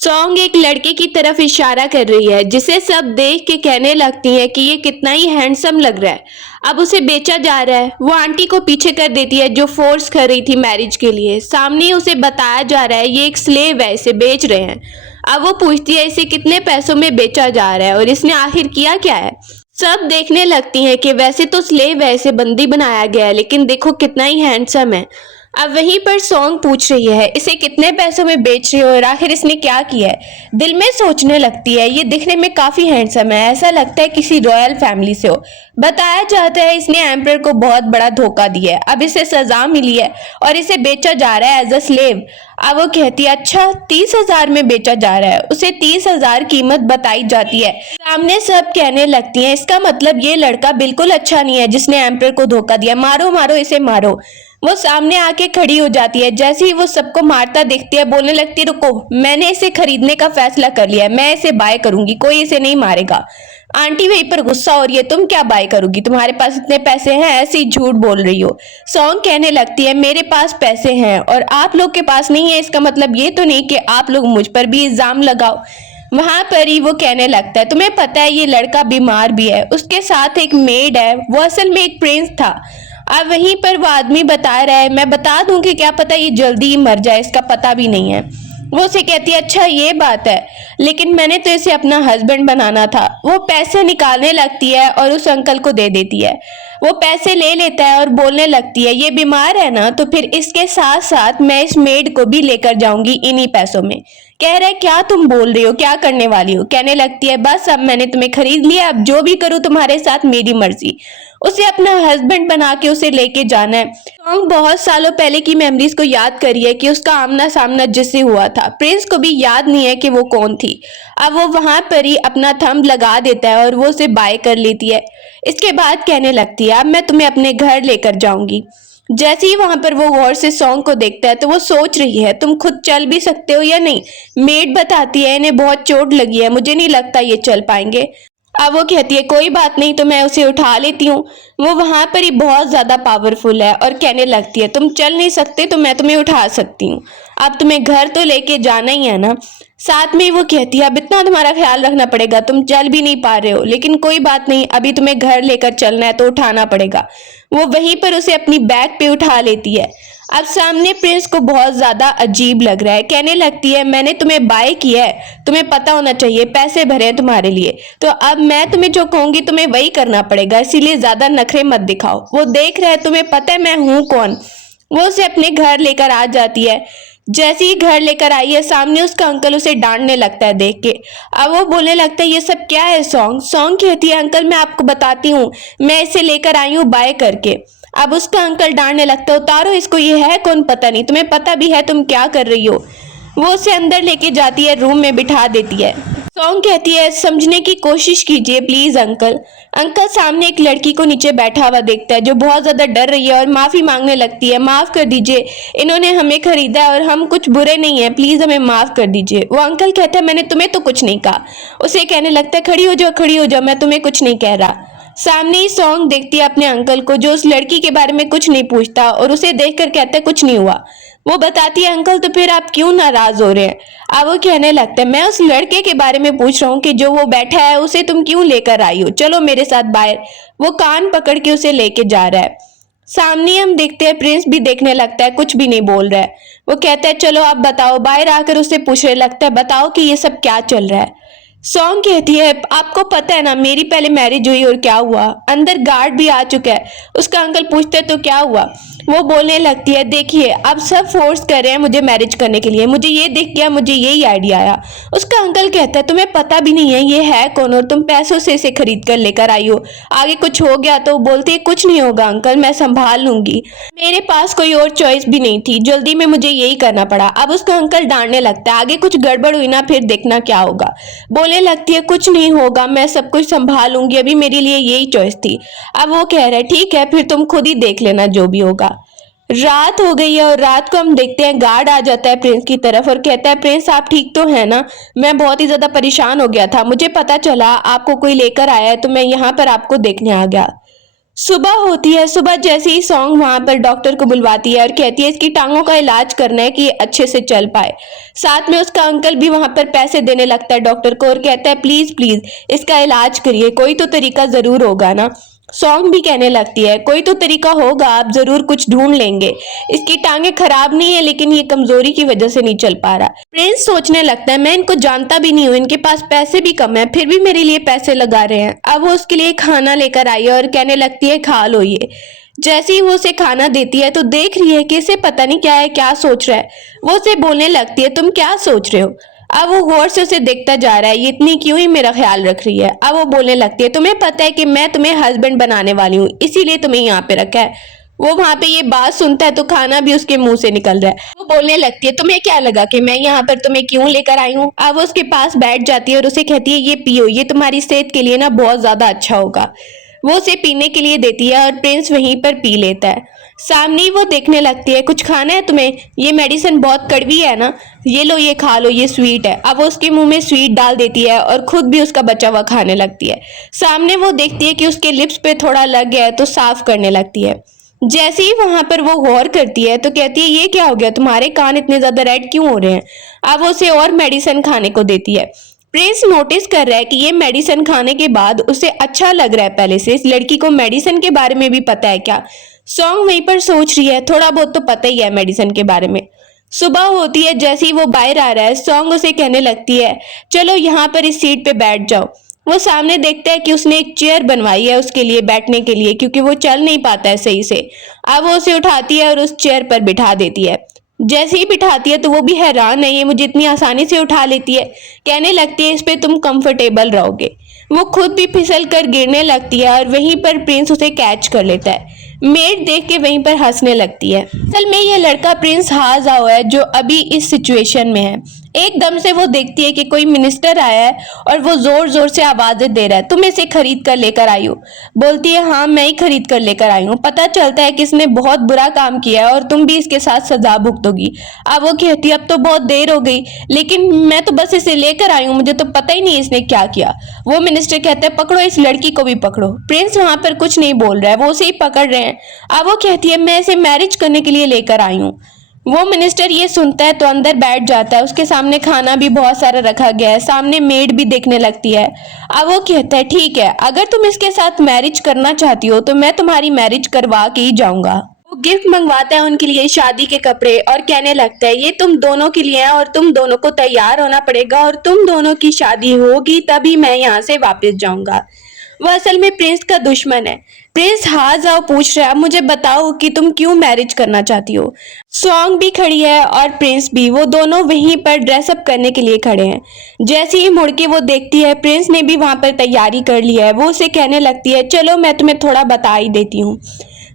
Song एक लड़के की तरफ इशारा कर रही है जिसे सब देख के कहने लगती है कि ये कितना ही हैंडसम लग रहा है। अब उसे बेचा जा रहा है। वो आंटी को पीछे कर देती है जो फोर्स कर रही थी मैरिज के लिए। सामने उसे बताया जा रहा है ये एक स्लेव है, इसे बेच रहे हैं। अब वो पूछती है इसे कितने पैसों में बेचा जा रहा है और इसने आखिर किया क्या है। सब देखने लगती हैं कि वैसे तो स्लेव है, इसे बंदी बनाया गया है, लेकिन देखो कितना ही हैंडसम है। अब वहीं पर सॉन्ग पूछ रही है इसे कितने पैसों में बेच रही हो और आखिर इसने क्या किया है। दिल में सोचने लगती है ये दिखने में काफी हैंडसम है, ऐसा लगता है किसी रॉयल फैमिली से हो। बताया जाता है इसने एम्परर को बहुत बड़ा धोखा दिया है, अब इसे सजा मिली है और इसे बेचा जा रहा है एज अ स्लेव। अब वो कहती है अच्छा 30,000 में बेचा जा रहा है। उसे 30,000 कीमत बताई जाती है। सामने सब कहने लगती हैं इसका मतलब ये लड़का बिल्कुल अच्छा नहीं है जिसने एम्परर को धोखा दिया, मारो मारो इसे मारो। वो सामने आके खड़ी हो जाती है। जैसे ही वो सबको मारता देखती है बोलने लगती है रुको, मैंने इसे खरीदने का फैसला कर लिया है, मैं इसे बाय करूंगी, कोई इसे नहीं मारेगा। आंटी वहीं पर गुस्सा हो रही है तुम क्या बाय करोगी, तुम्हारे पास इतने पैसे हैं, ऐसे ही झूठ बोल रही हो। सॉन्ग कहने लगती है मेरे पास पैसे हैं और आप लोग के पास नहीं है, इसका मतलब ये तो नहीं कि आप लोग मुझ पर भी इल्जाम लगाओ। वहां पर ही वो कहने लगता है तुम्हें पता है ये लड़का बीमार भी है, उसके साथ एक मेड है, वो असल में एक प्रिंस था। अब वहीं पर वो आदमी बता रहा है मैं बता दूं कि क्या पता ये जल्दी ही मर जाए, इसका पता भी नहीं है। वो उसे कहती है अच्छा ये बात है, लेकिन मैंने तो इसे अपना हस्बैंड बनाना था। वो पैसे निकालने लगती है और उस अंकल को दे देती है। वो पैसे ले लेता है और बोलने लगती है ये बीमार है ना, तो फिर इसके साथ साथ मैं इस मेड को भी लेकर जाऊंगी इन्हीं पैसों में। कह रहा है क्या तुम बोल रही हो, क्या करने वाली हो। कहने लगती है बस अब मैंने तुम्हें खरीद लिया, अब जो भी करूँ तुम्हारे साथ मेरी मर्जी। उसे अपना हस्बैंड बना के उसे लेके जाना है। सॉन्ग बहुत सालों पहले की मेमोरीज को याद करी है कि उसका आमना सामना जिससे हुआ था। प्रिंस को भी याद नहीं है कि वो कौन थी। अब वो वहां पर ही अपना थंब लगा देता है और वो उसे बाय कर लेती है। इसके बाद कहने लगती है अब मैं तुम्हें अपने घर लेकर जाऊंगी। जैसे ही वहां पर वो गौर से सॉन्ग को देखता है तो वो सोच रही है तुम खुद चल भी सकते हो या नहीं। मेड बताती है इन्हें बहुत चोट लगी है, मुझे नहीं लगता ये चल पाएंगे। अब वो कहती है कोई बात नहीं, तो मैं उसे उठा लेती हूँ। वो वहां पर ही बहुत ज्यादा पावरफुल है और कहने लगती है तुम चल नहीं सकते तो मैं तुम्हें उठा सकती हूँ, अब तुम्हें घर तो लेके जाना ही है ना। साथ में वो कहती है अब इतना तुम्हारा ख्याल रखना पड़ेगा, तुम चल भी नहीं पा रहे हो, लेकिन कोई बात नहीं, अभी तुम्हें घर लेकर चलना है तो उठाना पड़ेगा। वो वहीं पर उसे अपनी बैग पे उठा लेती है। अब सामने प्रिंस को बहुत ज्यादा अजीब लग रहा है। कहने लगती है मैंने तुम्हें बाय किया है, तुम्हें पता होना चाहिए, पैसे भरे हैं तुम्हारे लिए, तो अब मैं तुम्हें जो कहूंगी तुम्हें वही करना पड़ेगा, इसीलिए ज्यादा नखरे मत दिखाओ। वो देख रहा है तुम्हें पता है मैं हूं कौन। वो उसे अपने घर लेकर आ जाती है। जैसे ही घर लेकर आई है सामने उसका अंकल उसे डांटने लगता है देख के। अब वो बोलने लगता है ये सब क्या है सॉन्ग। सॉन्ग कहती है अंकल मैं आपको बताती हूँ, मैं इसे लेकर आई हूँ बाय करके। अब उसका अंकल डांटने लगता है उतारो इसको, ये है कौन पता नहीं, तुम्हें पता भी है तुम क्या कर रही हो। वो उसे अंदर लेके जाती है, रूम में बिठा देती है। सॉन्ग कहती है समझने की कोशिश कीजिए प्लीज अंकल। अंकल सामने एक लड़की को नीचे बैठा हुआ देखता है जो बहुत ज्यादा डर रही है और माफी मांगने लगती है माफ कर दीजिए, इन्होंने हमें खरीदा है और हम कुछ बुरे नहीं है, प्लीज हमें माफ कर दीजिए। वो अंकल कहता है मैंने तुम्हें तो कुछ नहीं कहा। उसे कहने लगता है खड़ी हो जाओ खड़ी हो जाओ, मैं तुम्हें कुछ नहीं कह रहा। सामने ही सॉन्ग देखती है अपने अंकल को जो उस लड़की के बारे में कुछ नहीं पूछता और उसे देखकर कहता है कुछ नहीं हुआ। वो बताती है अंकल तो फिर आप क्यों नाराज हो रहे हैं। अब वो कहने लगता है मैं उस लड़के के बारे में पूछ रहा हूँ कि जो वो बैठा है उसे तुम क्यों लेकर आई हो, चलो मेरे साथ बाहर। वो कान पकड़ के उसे लेके जा रहा है। सामने हम देखते हैं प्रिंस भी देखने लगता है, कुछ भी नहीं बोल रहा है। वो कहता है चलो आप बताओ, बाहर आकर उसे पूछने लगता है बताओ कि ये सब क्या चल रहा है। सॉन्ग कहती है आपको पता है ना मेरी पहले मैरिज हुई और क्या हुआ, अंदर गार्ड भी आ चुका है। उसका अंकल पूछते है तो क्या हुआ। वो बोलने लगती है देखिए अब सब फोर्स कर रहे हैं मुझे मैरिज करने के लिए, मुझे ये देख गया, मुझे यही आइडिया आया। उसका अंकल कहता है तुम्हें पता भी नहीं है ये है कौन और तुम पैसों से इसे खरीद कर लेकर आई हो, आगे कुछ हो गया तो। बोलती है कुछ नहीं होगा अंकल, मैं संभाल लूंगी, मेरे पास कोई और चॉइस भी नहीं थी, जल्दी में मुझे यही करना पड़ा। अब उसका अंकल डांटने लगता है आगे कुछ गड़बड़ हुई ना फिर देखना क्या होगा। बोलने लगती है कुछ नहीं होगा, मैं सब कुछ संभालूंगी, अभी मेरे लिए यही चॉइस थी। अब वो कह रहा है ठीक है फिर तुम खुद ही देख लेना जो भी होगा। रात हो गई है और रात को हम देखते हैं गार्ड आ जाता है प्रिंस की तरफ और कहता है प्रिंस आप ठीक तो है ना, मैं बहुत ही ज्यादा परेशान हो गया था, मुझे पता चला आपको कोई लेकर आया है तो मैं यहाँ पर आपको देखने आ गया। सुबह होती है। सुबह जैसे ही सॉन्ग वहां पर डॉक्टर को बुलवाती है और कहती है इसकी टांगों का इलाज करना है कि ये अच्छे से चल पाए। साथ में उसका अंकल भी वहां पर पैसे देने लगता है डॉक्टर को और कहता है प्लीज प्लीज इसका इलाज करिए, कोई तो तरीका जरूर होगा ना। सॉन्ग भी कहने लगती है कोई तो तरीका होगा, आप जरूर कुछ ढूंढ लेंगे। इसकी टांगे खराब नहीं है लेकिन ये कमजोरी की वजह से नहीं चल पा रहा। प्रिंस सोचने लगता है मैं इनको जानता भी नहीं हूँ, इनके पास पैसे भी कम है फिर भी मेरे लिए पैसे लगा रहे हैं। अब वो उसके लिए खाना लेकर आई है और कहने लगती है खा लो ये। जैसे ही वो उसे खाना देती है तो देख रही है कि इसे पता नहीं क्या है, क्या सोच रहा है। वो उसे बोलने लगती है तुम क्या सोच रहे हो। अब वो गौर से उसे देखता जा रहा है, ये इतनी क्यों ही मेरा ख्याल रख रही है। अब वो बोलने लगती है तुम्हें पता है कि मैं तुम्हें हस्बैंड बनाने वाली हूँ, इसीलिए तुम्हें यहाँ पे रखा है। वो वहां पे ये बात सुनता है तो खाना भी उसके मुंह से निकल रहा है। वो बोलने लगती है तुम्हें क्या लगा कि मैं यहाँ पर तुम्हें क्यों लेकर आई हूँ। अब वो उसके पास बैठ जाती है और उसे कहती है ये पियो, ये तुम्हारी सेहत के लिए ना बहुत ज्यादा अच्छा होगा। वो उसे पीने के लिए देती है और प्रिंस वहीं पर पी लेता है। सामने ही वो देखने लगती है कुछ खाना है तुम्हें, ये मेडिसिन बहुत कड़वी है ना, ये लो ये खा लो, ये स्वीट है। अब वो उसके मुंह में स्वीट डाल देती है और खुद भी उसका बचा हुआ खाने लगती है। सामने वो देखती है कि उसके लिप्स पे थोड़ा लग गया है तो साफ करने लगती है। जैसे ही वहां पर वो गौर करती है तो कहती है ये क्या हो गया, तुम्हारे कान इतने ज्यादा रेड क्यों हो रहे हैं। अब वो उसे और मेडिसिन खाने को देती है। प्रिंस नोटिस कर रहा है कि ये मेडिसिन खाने के बाद उसे अच्छा लग रहा है पहले से। इस लड़की को मेडिसिन के बारे में भी पता है क्या। सॉन्ग वहीं पर सोच रही है थोड़ा बहुत तो पता ही है मेडिसिन के बारे में। सुबह होती है, जैसे ही वो बाहर आ रहा है सॉन्ग उसे कहने लगती है चलो यहाँ पर इस सीट पे बैठ जाओ। वो सामने देखता है कि उसने एक चेयर बनवाई है उसके लिए बैठने के लिए, क्योंकि वो चल नहीं पाता है सही से। अब वो उसे उठाती है और उस चेयर पर बिठा देती है। जैसे ही बिठाती है तो वो भी हैरान है, ये मुझे इतनी आसानी से उठा लेती है। कहने लगती है इस पे तुम कंफर्टेबल रहोगे। वो खुद भी फिसल कर गिरने लगती है और वहीं पर प्रिंस उसे कैच कर लेता है। मेड देख के वहीं पर हंसने लगती है। असल में यह लड़का प्रिंस हाजाओ है जो अभी इस सिचुएशन में है। एकदम से वो देखती है कि कोई मिनिस्टर आया है और वो जोर जोर से आवाजें दे रहा है तुम इसे खरीद कर लेकर आई हो। बोलती है हाँ मैं ही खरीद कर लेकर आई हूँ। पता चलता है कि इसने बहुत बुरा काम किया है और तुम भी इसके साथ सजा भुगतोगी। अब वो कहती है अब तो बहुत देर हो गई, लेकिन मैं तो बस इसे लेकर आई हूँ, मुझे तो पता ही नहीं इसने क्या किया। वो मिनिस्टर कहता है पकड़ो इस लड़की को भी पकड़ो। प्रिंस वहां पर कुछ नहीं बोल रहा है, वो उसे ही पकड़ रहे हैं। अब वो कहती है मैं इसे मैरिज करने के लिए लेकर आई हूँ। वो मिनिस्टर ये सुनता है तो अंदर बैठ जाता है। उसके सामने खाना भी बहुत सारा रखा गया है, सामने मेड भी देखने लगती है। अब वो कहता है ठीक है अगर तुम इसके साथ मैरिज करना चाहती हो तो मैं तुम्हारी मैरिज करवा के ही जाऊंगा। वो गिफ्ट मंगवाता है उनके लिए शादी के कपड़े और कहने लगता है ये तुम दोनों के लिए है और तुम दोनों को तैयार होना पड़ेगा और तुम दोनों की शादी होगी तभी मैं यहाँ से वापस जाऊंगा। वह असल में प्रिंस का दुश्मन है। प्रिंस हाजाओ पूछ रहा है मुझे बताओ कि तुम क्यों मैरिज करना चाहती हो। सॉन्ग भी खड़ी है और प्रिंस भी, वो दोनों वहीं पर ड्रेसअप करने के लिए खड़े हैं। जैसे ही मुड़ के वो देखती है प्रिंस ने भी वहां पर तैयारी कर ली है। वो उसे कहने लगती है चलो मैं तुम्हें थोड़ा बता ही देती हूँ।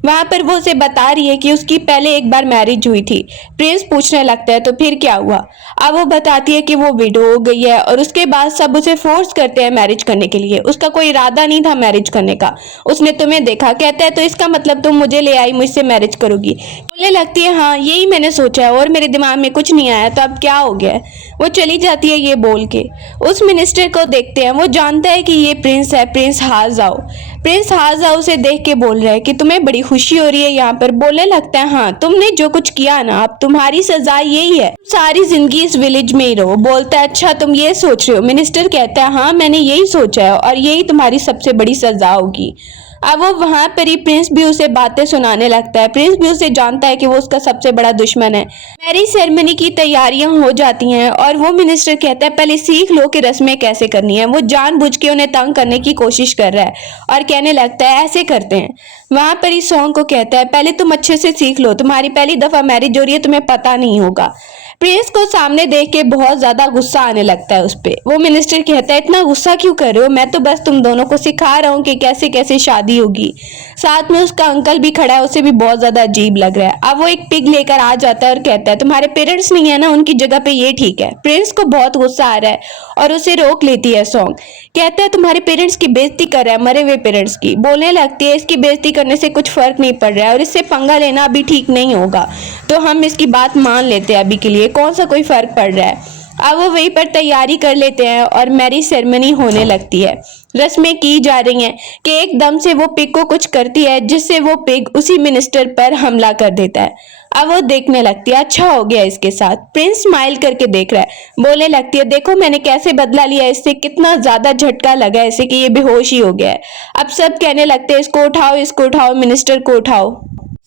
वहां पर वो उसे बता रही है कि उसकी पहले एक बार मैरिज हुई थी। प्रिंस पूछने लगता है तो फिर क्या हुआ। अब वो बताती है कि वो विडो हो गई है और उसके बाद सब उसे फोर्स करते हैं मैरिज करने के लिए। उसका कोई इरादा नहीं था मैरिज करने का, उसने तुम्हें देखा। कहता है तो इसका मतलब तुम मुझे ले आई, मुझसे मैरिज करोगी। बोलने लगती है हाँ यही मैंने सोचा है और मेरे दिमाग में कुछ नहीं आया, तो अब क्या हो गया। वो चली जाती है ये बोल के। उस मिनिस्टर को देखते हैं, वो जानता है कि ये प्रिंस है, प्रिंस हाजाओ। प्रिंस हाजाओ उसे देख के बोल रहा है कि तुम्हें बड़ी खुशी हो रही है यहाँ पर। बोलने लगता है हाँ तुमने जो कुछ किया ना अब तुम्हारी सजा यही है, सारी जिंदगी इस विलेज में ही रहो। बोलता है अच्छा तुम ये सोच रहे हो। मिनिस्टर कहता है हाँ मैंने यही सोचा है और यही तुम्हारी सबसे बड़ी सजा होगी। अब वो वहां पर ही प्रिंस भी उसे बातें सुनाने लगता है। प्रिंस भी उसे जानता है कि वो उसका सबसे बड़ा दुश्मन है। मैरिज सेरेमनी की तैयारियां हो जाती हैं और वो मिनिस्टर कहता है पहले सीख लो कि रस्में कैसे करनी है। वो जानबूझ के उन्हें तंग करने की कोशिश कर रहा है और कहने लगता है ऐसे करते हैं। वहां पर ही सॉन्ग को कहता है पहले तुम अच्छे से सीख लो, तुम्हारी पहली दफा मैरिज हो रही है, तुम्हें पता नहीं होगा। प्रिंस को सामने देख के बहुत ज्यादा गुस्सा आने लगता है उस पे। वो मिनिस्टर कहता है इतना गुस्सा क्यों कर रहे हो, मैं तो बस तुम दोनों को सिखा रहा हूँ कि कैसे कैसे शादी होगी। साथ में उसका अंकल भी खड़ा है, उसे भी बहुत ज्यादा अजीब लग रहा है। अब वो एक पिग लेकर आ जाता है और कहता है तुम्हारे पेरेंट्स नहीं है ना, उनकी जगह पे ये ठीक है। प्रिंस को बहुत गुस्सा आ रहा है और उसे रोक लेती है सॉन्ग। कहता है तुम्हारे पेरेंट्स की बेइज्जती कर रहा है, मरे हुए पेरेंट्स की। बोलने लगती है इसकी बेइज्जती करने से कुछ फर्क नहीं पड़ रहा है और इससे पंगा लेना अभी ठीक नहीं होगा, तो हम इसकी बात मान लेते हैं, अभी के लिए कौन सा कोई फर्क पड़ रहा है। अब वो वहीं पर तैयारी कर लेते हैं और मैरिज सेरेमनी होने लगती है। रस्में की जा रही हैं कि एकदम से वो पिग को कुछ करती है जिससे वो पिग उसी मिनिस्टर पर हमला कर देता है। अब वो देखने लगती है अच्छा हो गया इसके साथ। प्रिंस स्माइल करके देख रहा है, बोलने लगती है देखो मैंने कैसे बदला लिया इससे, कितना ज्यादा झटका लगा है इसे कि ये बेहोश ही हो गया है। अब सब कहने लगते हैं इसको उठाओ, मिनिस्टर को उठाओ।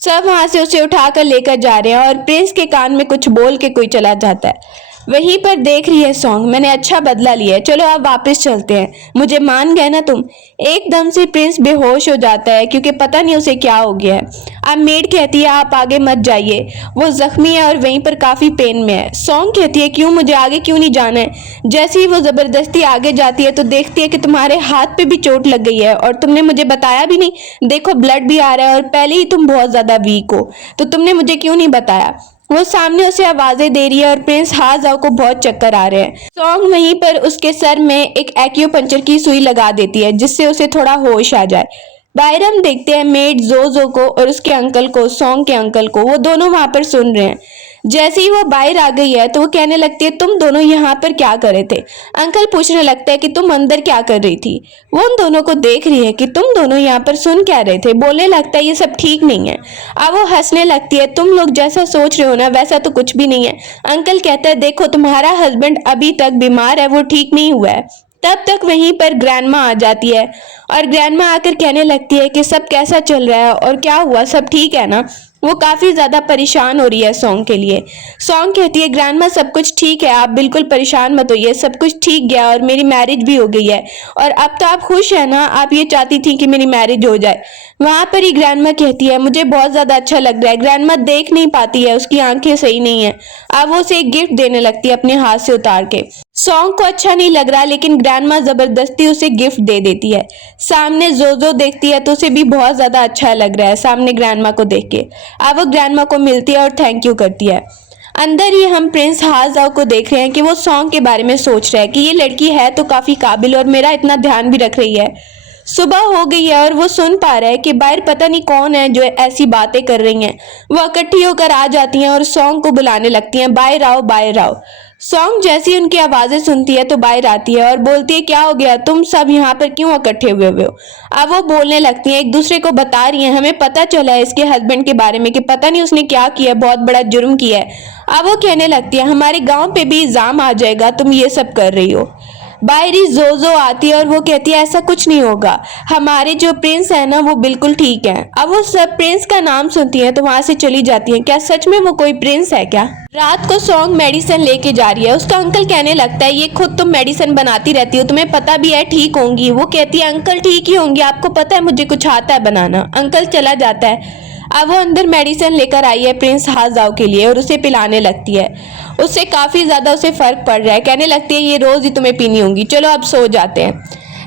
सब वहां से उसे उठाकर लेकर जा रहे हैं और प्रिंस के कान में कुछ बोल के कोई चला जाता है। वहीं पर देख रही है सॉन्ग, मैंने अच्छा बदला लिया है, चलो अब वापस चलते हैं, मुझे मान गए ना तुम। एकदम से प्रिंस बेहोश हो जाता है क्योंकि पता नहीं उसे क्या हो गया है। अब मेड कहती है आप आगे मत जाइए, वो जख्मी है और वहीं पर काफी पेन में है। सॉन्ग कहती है क्यों, मुझे आगे क्यों नहीं जाना है। जैसे ही वो जबरदस्ती आगे जाती है तो देखती है कि तुम्हारे हाथ पे भी चोट लग गई है और तुमने मुझे बताया भी नहीं, देखो ब्लड भी आ रहा है और पहले ही तुम बहुत ज्यादा वीक हो, तो तुमने मुझे क्यों नहीं बताया। वो सामने उसे आवाजें दे रही है और प्रिंस हाजाओ को बहुत चक्कर आ रहे हैं। सॉन्ग वहीं पर उसके सर में एक एक्यूपंक्चर की सुई लगा देती है जिससे उसे थोड़ा होश आ जाए। बाहर हम देखते हैं मेड जोजो को और उसके अंकल को, सॉन्ग के अंकल को, वो दोनों वहां पर सुन रहे हैं। जैसे ही वो बाहर आ गई है तो वो कहने लगती है तुम दोनों यहाँ पर क्या कर रहे थे। अंकल पूछने लगता है कि तुम अंदर क्या कर रही थी। वो उन दोनों को देख रही है कि तुम दोनों यहाँ पर सुन क्या रहे थे। बोलने लगता है ये सब ठीक नहीं है। अब वो हंसने लगती है तुम लोग जैसा सोच रहे हो ना वैसा तो कुछ भी नहीं है। अंकल कहता है देखो तुम्हारा हस्बैंड अभी तक बीमार है, वो ठीक नहीं हुआ है। तब तक वहीं पर ग्रैंडमा आ जाती है और ग्रैंडमा आकर कहने लगती है कि सब कैसा चल रहा है और क्या हुआ, सब ठीक है ना। वो काफी ज्यादा परेशान हो रही है सॉन्ग के लिए। सॉन्ग कहती है ग्रैंडमा सब कुछ ठीक है, आप बिल्कुल परेशान मत होइए, सब कुछ ठीक गया और मेरी मैरिज भी हो गई है और अब तो आप खुश है ना, आप ये चाहती थी कि मेरी मैरिज हो जाए। वहां पर ही ग्रैंडमा कहती है मुझे बहुत ज्यादा अच्छा लग रहा है। ग्रैंडमा देख नहीं पाती है, उसकी आंखें सही नहीं है। अब वो उसे एक गिफ्ट देने लगती है अपने हाथ से उतार के। सॉन्ग को अच्छा नहीं लग रहा लेकिन ग्रैंडमा जबरदस्ती उसे गिफ्ट दे देती है। सामने जोजो देखती है तो उसे भी बहुत ज्यादा अच्छा लग रहा है सामने ग्रैंडमा को देख के। अब वो ग्रैंडमा को मिलती है और थैंक यू करती है। अंदर ही हम प्रिंस हाजाओ को देख रहे हैं कि वो सॉन्ग के बारे में सोच रहा है कि ये लड़की है तो काफी काबिल और मेरा इतना ध्यान भी रख रही है। सुबह हो गई है और वो सुन पा रहा है कि बाहर पता नहीं कौन है जो ऐसी बातें कर रही हैं। वो इकट्ठी होकर आ जाती हैं और सॉन्ग को बुलाने लगती हैं बाहर आओ बाहर आओ। सॉन्ग जैसी उनकी आवाजें सुनती है तो बाहर आती है और बोलती है क्या हो गया, तुम सब यहाँ पर क्यों इकट्ठे हुए हो। अब वो बोलने लगती हैं, एक दूसरे को बता रही हैं हमें पता चला है इसके हस्बैंड के बारे में कि पता नहीं उसने क्या किया, बहुत बड़ा जुर्म किया है। अब वो कहने लगती है हमारे गांव पे भी इल्जाम आ जाएगा तुम ये सब कर रही हो। बाहरी जोजो आती है और वो कहती है ऐसा कुछ नहीं होगा, हमारे जो प्रिंस है ना वो बिल्कुल ठीक है। अब वो सब प्रिंस का नाम सुनती है तो वहां से चली जाती है। क्या सच में वो कोई प्रिंस है क्या। रात को सॉन्ग मेडिसिन लेके जा रही है। उसका अंकल कहने लगता है ये खुद तुम मेडिसिन बनाती रहती हो, तुम्हें पता भी है ठीक होंगी। वो कहती है अंकल ठीक ही होंगी, आपको पता है मुझे कुछ आता है बनाना। अंकल चला जाता है। अब वो अंदर मेडिसिन लेकर आई है प्रिंस हाजाओ के लिए और उसे पिलाने लगती है। उससे काफी ज्यादा उसे फर्क पड़ रहा है। कहने लगती है ये रोज ही तुम्हें पीनी होंगी, चलो अब सो जाते हैं।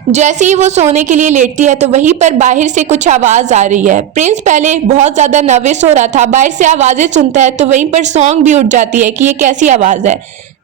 जैसे ही वो सोने के लिए लेटती है तो वहीं पर बाहर से कुछ आवाज आ रही है। प्रिंस पहले बहुत ज्यादा नर्वस हो रहा था, बाहर से आवाजें सुनता है तो वहीं पर सॉन्ग भी उठ जाती है कि ये कैसी आवाज है।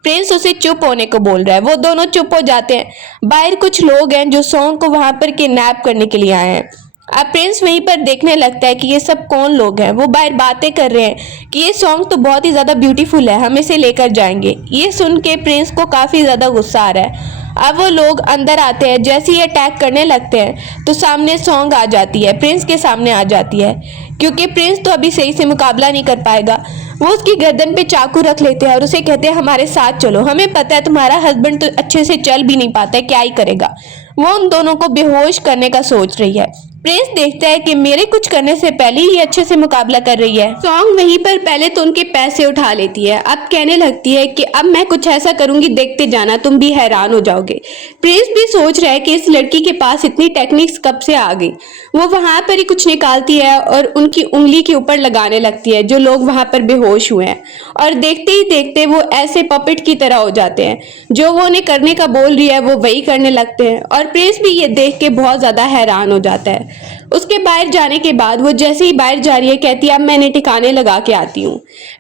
प्रिंस उसे चुप होने को बोल रहा है, वो दोनों चुप हो जाते हैं। बाहर कुछ लोग हैं जो सॉन्ग को वहां पर किडनैप करने के लिए आए हैं। अब प्रिंस वहीं पर देखने लगता है कि ये सब कौन लोग हैं। वो बाहर बातें कर रहे हैं कि ये सॉन्ग तो बहुत ही ज्यादा ब्यूटीफुल है, हम इसे लेकर जाएंगे। ये सुन के प्रिंस को काफी ज्यादा गुस्सा आ रहा है। अब वो लोग अंदर आते हैं। जैसे ही अटैक करने लगते हैं तो सामने सॉन्ग आ जाती है, प्रिंस के सामने आ जाती है क्योंकि प्रिंस तो अभी सही से मुकाबला नहीं कर पाएगा। वो उसकी गर्दन पे चाकू रख लेते हैं और उसे कहते हैं हमारे साथ चलो, हमें पता है तुम्हारा हस्बैंड तो अच्छे से चल भी नहीं पाता है, क्या ही करेगा। वो उन दोनों को बेहोश करने का सोच रही है। प्रिंस देखता है कि मेरे कुछ करने से पहले ही अच्छे से मुकाबला कर रही है। सॉन्ग वहीं पर पहले तो उनके पैसे उठा लेती है, अब कहने लगती है कि अब मैं कुछ ऐसा करूंगी देखते जाना, तुम भी हैरान हो जाओगे। प्रिंस भी सोच रहा है कि इस लड़की के पास इतनी टेक्निक्स कब से आ गई। वो वहां पर ही कुछ निकालती है और उनकी उंगली के ऊपर लगाने लगती है जो लोग वहां पर बेहोश हुए हैं, और देखते ही देखते वो ऐसे पपेट की तरह हो जाते हैं। जो वो उन्हें करने का बोल रही है वो वही करने लगते हैं और प्रिंस भी ये देख के बहुत ज्यादा हैरान हो जाता है। उसके बाहर जाने के बाद वो जैसे ही बाहर जा रही है कहती है अब मैंने ठिकाने लगा के आती हूँ।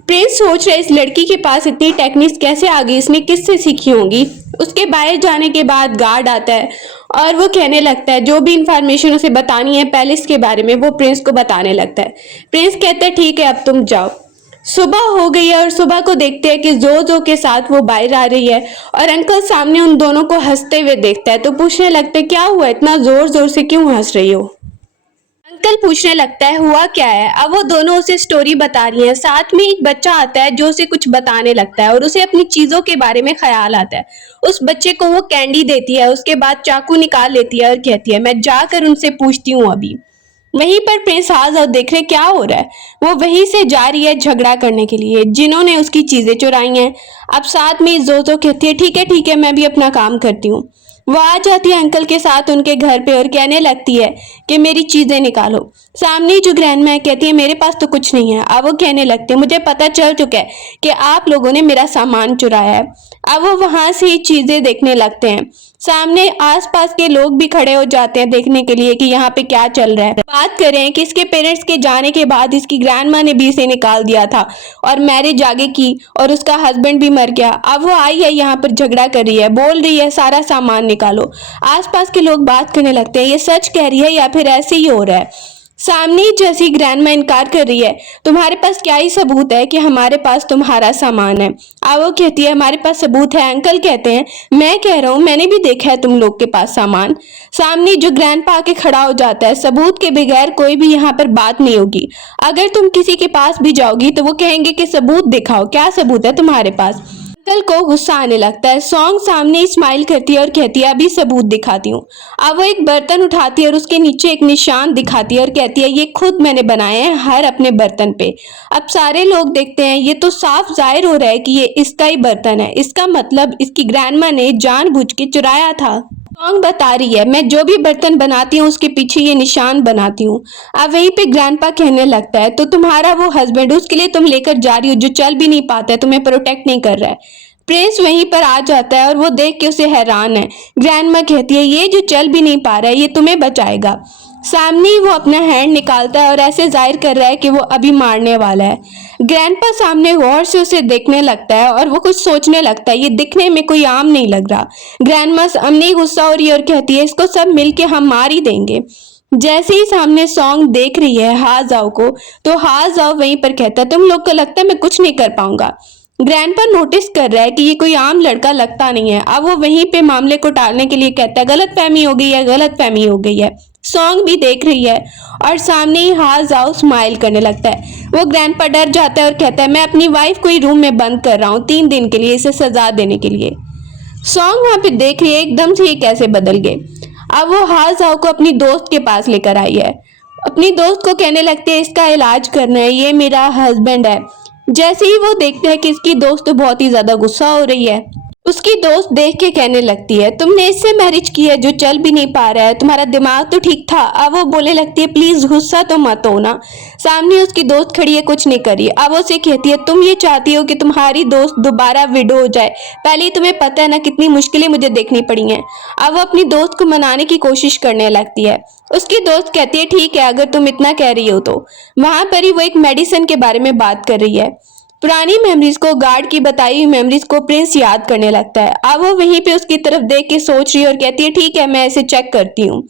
प्रिंस सोच रहा है इस लड़की के पास इतनी टेक्निक्स कैसे आ गई, इसने किससे सीखी होंगी। उसके बाहर जाने के बाद गार्ड आता है और वो कहने लगता है जो भी इंफॉर्मेशन उसे बतानी है पैलेस के बारे में वो प्रिंस को बताने लगता है। प्रिंस कहता है ठीक है अब तुम जाओ। सुबह हो गई है और सुबह को देखते हैं कि जोजो के साथ वो बाहर आ रही है और अंकल सामने उन दोनों को हंसते हुए देखता है तो पूछने लगते हैं क्या हुआ, इतना जोर जोर से क्यों हंस रही हो। अंकल पूछने लगता है हुआ क्या है। अब वो दोनों उसे स्टोरी बता रही हैं। साथ में एक बच्चा आता है जो उसे कुछ बताने लगता है और उसे अपनी चीजों के बारे में ख्याल आता है। उस बच्चे को वो कैंडी देती है, उसके बाद चाकू निकाल लेती है और कहती है मैं जाकर उनसे पूछती हूँ अभी। वहीं पर प्रिंस हाज और देख रहे क्या हो रहा है। वो वहीं से जा रही है झगड़ा करने के लिए जिन्होंने उसकी चीजें चुराई हैं। अब साथ में जोजो कहती है ठीक है मैं भी अपना काम करती हूँ। वो आ जाती है अंकल के साथ उनके घर पे और कहने लगती है कि मेरी चीजें निकालो। सामने जो ग्रैंडमा है कहती है मेरे पास तो कुछ नहीं है। अब वो कहने लगते हैं मुझे पता चल चुका है कि आप लोगों ने मेरा सामान चुराया है। अब वो वहां से चीजें देखने लगते हैं। सामने आसपास के लोग भी खड़े हो जाते हैं देखने के लिए कि यहाँ पे क्या चल रहा है। बात करें कि इसके पेरेंट्स के जाने के बाद इसकी ग्रैंडमा ने भी इसे निकाल दिया था और मैरिज आगे की और उसका हस्बैंड भी मर गया। अब वो आई है यहाँ पर झगड़ा कर रही है, बोल रही है सारा सामान निकालो। आसपास के लोग बात करने लगते हैं ये सच कह रही है या फिर ऐसे ही हो रहा है। सामने जैसी ग्रैंडमा इनकार कर रही है तुम्हारे पास क्या ही सबूत है कि हमारे पास तुम्हारा सामान है। अब वो कहती है हमारे पास सबूत है। अंकल कहते हैं मैं कह रहा हूँ मैंने भी देखा है तुम लोग के पास सामान। सामने जो ग्रैंडपा आके खड़ा हो जाता है सबूत के बगैर कोई भी यहाँ पर बात नहीं होगी। अगर तुम किसी के पास भी जाओगी तो वो कहेंगे कि सबूत दिखाओ, क्या सबूत है तुम्हारे पास। अंकल को गुस्सा आने लगता है। सॉन्ग सामने स्माइल करती है और कहती है अभी सबूत दिखाती हूँ। अब वो एक बर्तन उठाती है और उसके नीचे एक निशान दिखाती है और कहती है ये खुद मैंने बनाए हैं हर अपने बर्तन पे। अब सारे लोग देखते हैं ये तो साफ जाहिर हो रहा है कि ये इसका ही बर्तन है, इसका मतलब इसकी ग्रैंडमा ने जानबूझ के चुराया था। सॉन्ग बता रही है मैं जो भी बर्तन बनाती हूँ उसके पीछे ये निशान बनाती हूँ। अब वहीं पे ग्रैंडपा कहने लगता है तो तुम्हारा वो हस्बैंड उसके लिए तुम लेकर जा रही हो जो चल भी नहीं पाता है, तुम्हें प्रोटेक्ट नहीं कर रहा है। प्रिंस वहीं पर आ जाता है और वो देख के उसे हैरान है। ग्रैंडमा कहती है ये जो चल भी नहीं पा रहा है ये तुम्हें बचाएगा। सामने ही वो अपना हैंड निकालता है और ऐसे जाहिर कर रहा है कि वो अभी मारने वाला है। ग्रैंडपा सामने गौर से उसे देखने लगता है और वो कुछ सोचने लगता है ये दिखने में कोई आम नहीं लग रहा। ग्रैंडमा सामने गुस्सा हो रही है और कहती है इसको सब मिलके हम मार ही देंगे। जैसे ही सामने सॉन्ग देख रही है हाजाओ को तो हाजाओ वहीं पर कहता है तुम लोग को लगता है मैं कुछ नहीं कर पाऊंगा। ग्रैंडपा नोटिस कर रहा है कि ये कोई आम लड़का लगता नहीं है। अब वो वहीं पे मामले को टालने के लिए कहता है गलतफहमी हो गई है, गलतफहमी हो गई है। सॉन्ग भी देख रही है और सामने ही हाजाओ स्माइल करने लगता है। वो ग्रैंडपा डर जाता है और कहता है मैं अपनी वाइफ को ही रूम में बंद कर रहा हूँ 3 दिन के लिए इसे सजा देने के लिए। सॉन्ग वहां पे देख रही है एकदम से ये कैसे बदल गए। अब वो हाजाओ को अपनी दोस्त के पास लेकर आई है। अपनी दोस्त को कहने लगते हैं इसका इलाज करना है, ये मेरा हस्बैंड है। जैसे ही वो देखते हैं कि इसकी दोस्त तो बहुत ही ज्यादा गुस्सा हो रही है। उसकी दोस्त देख के कहने लगती है तुमने इससे मैरिज की है जो चल भी नहीं पा रहा है, तुम्हारा दिमाग तो ठीक था। अब वो बोलने लगती है प्लीज गुस्सा तो मत हो ना। सामने उसकी दोस्त खड़ी है कुछ नहीं करी। अब वो उसे कहती है तुम ये चाहती हो कि तुम्हारी दोस्त दोबारा विडो हो जाए, पहले ही तुम्हें पता है ना कितनी मुश्किलें मुझे देखनी पड़ी हैं। अब वो अपनी दोस्त को मनाने की कोशिश करने लगती है। उसकी दोस्त कहती है ठीक है अगर तुम इतना कह रही हो तो। वहां पर ही वो एक मेडिसिन के बारे में बात कर रही है। पुरानी मेमोरीज को, गार्ड की बताई हुई मेमोरीज को प्रिंस याद करने लगता है। अब वो वहीं पे उसकी तरफ देख के सोच रही है और कहती है ठीक है मैं इसे चेक करती हूँ।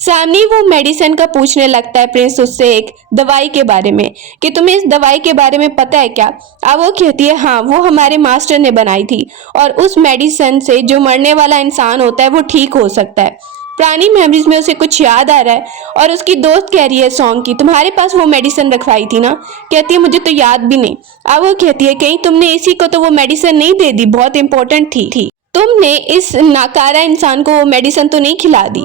सामने वो मेडिसिन का पूछने लगता है प्रिंस उससे एक दवाई के बारे में कि तुम्हें इस दवाई के बारे में पता है क्या। अब वो कहती है हाँ वो हमारे मास्टर ने बनाई थी और उस मेडिसिन से जो मरने वाला इंसान होता है वो ठीक हो सकता है। पुरानी मेमोरीज में उसे कुछ याद आ रहा है और उसकी दोस्त कह रही है सॉन्ग की तुम्हारे पास वो मेडिसिन रखवाई थी ना। कहती है मुझे तो याद भी नहीं। अब वो कहती है कहीं तुमने इसी को तो वो मेडिसिन नहीं दे दी, बहुत इंपॉर्टेंट थी। तुमने इस नाकारा इंसान को वो मेडिसिन तो नहीं खिला दी।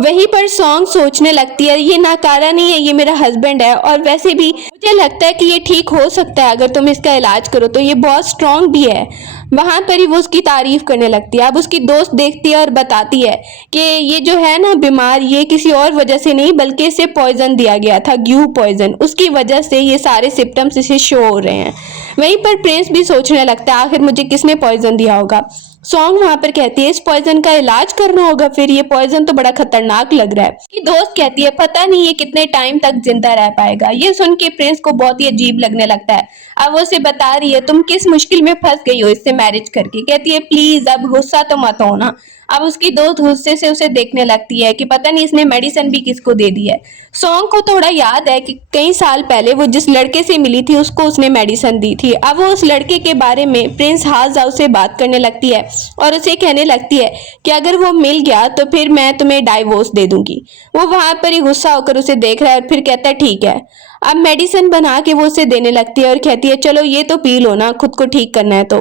वहीं पर सॉन्ग सोचने लगती है ये नाकारा नहीं है, ये मेरा हस्बैंड है और वैसे भी मुझे लगता है कि ये ठीक हो सकता है अगर तुम इसका इलाज करो तो, ये बहुत स्ट्रांग भी है। वहां पर ही वो उसकी तारीफ करने लगती है। अब उसकी दोस्त देखती है और बताती है कि ये जो है ना बीमार ये किसी और वजह से नहीं बल्कि इसे पॉइजन दिया गया था, ग्यू पॉइजन, उसकी वजह से ये सारे सिम्टम्स इसे शो हो रहे हैं। वहीं पर प्रिंस भी सोचने लगता है आखिर मुझे किसने पॉइजन दिया होगा। सॉन्ग वहां पर कहती है इस पॉइजन का इलाज करना होगा, फिर ये पॉइजन तो बड़ा खतरनाक लग रहा है। कि दोस्त कहती है पता नहीं ये कितने टाइम तक जिंदा रह पाएगा। ये सुन के प्रिंस को बहुत ही अजीब लगने लगता है। अब वो उसे बता रही है तुम किस मुश्किल में फंस गई हो इससे मैरिज करके। कहती है प्लीज अब गुस्सा तो मत हो ना। अब उसकी दोस्त गुस्से से उसे देखने लगती है कि पता नहीं इसने मेडिसिन भी किसको दे दी है। सॉन्ग को थोड़ा याद है कि कई साल पहले वो जिस लड़के से मिली थी उसको उसने मेडिसिन दी थी। अब वो उस लड़के के बारे में प्रिंस हाजाओ से बात करने लगती है और उसे कहने लगती है कि अगर वो मिल गया तो फिर मैं तुम्हें डाइवोर्स दे दूंगी। वो वहां पर ही गुस्सा होकर उसे देख रहा है और फिर कहता है ठीक है। अब मेडिसिन बना के वो उसे देने लगती है और कहती है चलो ये तो पी लो ना, खुद को ठीक करना है तो।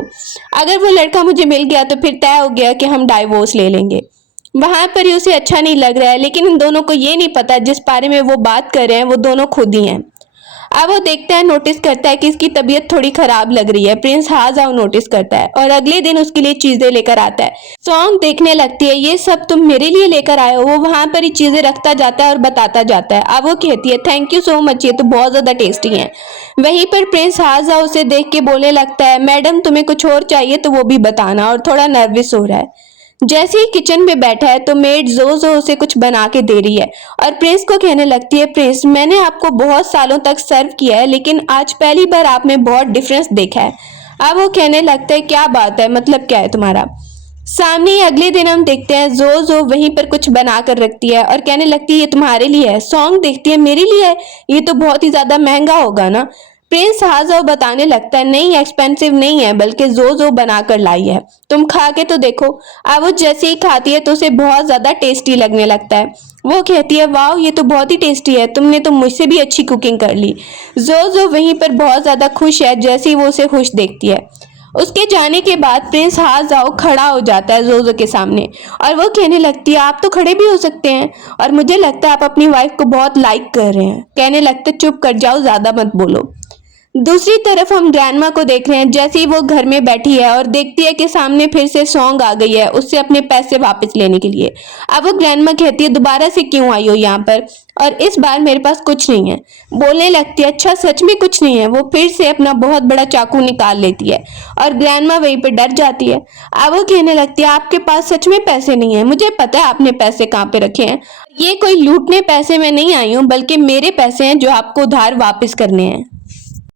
अगर वो लड़का मुझे मिल गया तो फिर तय हो गया कि हम डाइवोर्स ले लेंगे। वहां पर ही उसे अच्छा नहीं लग रहा है, लेकिन इन दोनों को ये नहीं पता जिस बारे में वो बात कर रहे हैं वो दोनों खुद ही हैं। अब वो देखता है, नोटिस करता है कि इसकी तबीयत थोड़ी खराब लग रही है। प्रिंस हाजाओ नोटिस करता है और अगले दिन उसके लिए चीजें लेकर आता है। सॉन्ग देखने लगती है ये सब तुम मेरे लिए लेकर आए हो। वो वहां पर ही चीजें रखता जाता है और बताता जाता है। अब वो कहती है थैंक यू सो मच, ये तो बहुत ज्यादा टेस्टी है। वहीं पर प्रिंस हाजाओ उसे देख के बोलने लगता है मैडम तुम्हें कुछ और चाहिए तो वो भी बताना, और थोड़ा नर्वस हो रहा है। जैसे ही किचन में बैठा है तो मेड जो उसे कुछ बना के दे रही है और प्रिंस को कहने लगती है प्रिंस मैंने आपको बहुत सालों तक सर्व किया है लेकिन आज पहली बार आप में बहुत डिफरेंस देखा है। अब वो कहने लगता है क्या बात है, मतलब क्या है तुम्हारा। सामने ही अगले दिन हम देखते हैं जो वहीं पर कुछ बना कर रखती है और कहने लगती है ये तुम्हारे लिए है। सॉन्ग देखती है मेरे लिए है, ये तो बहुत ही ज्यादा महंगा होगा ना। प्रिंस हाजाओ बताने लगता है नहीं एक्सपेंसिव नहीं है बल्कि जो बना कर लाई है, तुम खा के तो देखो। अब वो जैसे ही खाती है तो उसे बहुत ज्यादा टेस्टी लगने लगता है। वो कहती है वाह ये तो बहुत ही टेस्टी है, तुमने तो मुझसे भी अच्छी कुकिंग कर ली। जो वहीं पर बहुत ज्यादा खुश है जैसे ही वो उसे खुश देखती है। उसके जाने के बाद प्रिंस हाजाओ खड़ा हो जाता है जो के सामने और वो कहने लगती है आप तो खड़े भी हो सकते हैं और मुझे लगता है आप अपनी वाइफ को बहुत लाइक कर रहे हैं। कहने लगते चुप कर जाओ, ज्यादा मत बोलो। दूसरी तरफ हम ग्रैंडमा को देख रहे हैं जैसे ही वो घर में बैठी है और देखती है कि सामने फिर से सॉन्ग आ गई है उससे अपने पैसे वापस लेने के लिए। अब वो ग्रैंडमा कहती है दोबारा से क्यों आई हो यहाँ पर, और इस बार मेरे पास कुछ नहीं है। बोलने लगती है अच्छा सच में कुछ नहीं है। वो फिर से अपना बहुत बड़ा चाकू निकाल लेती है और ग्रैंडमा वहीं पर डर जाती है। अब वो कहने लगती है आपके पास सच में पैसे नहीं है, मुझे पता है आपने पैसे कहाँ पे रखे हैं। ये कोई लूटने पैसे में नहीं आई हूँ बल्कि मेरे पैसे हैं जो आपको उधार वापस करने हैं।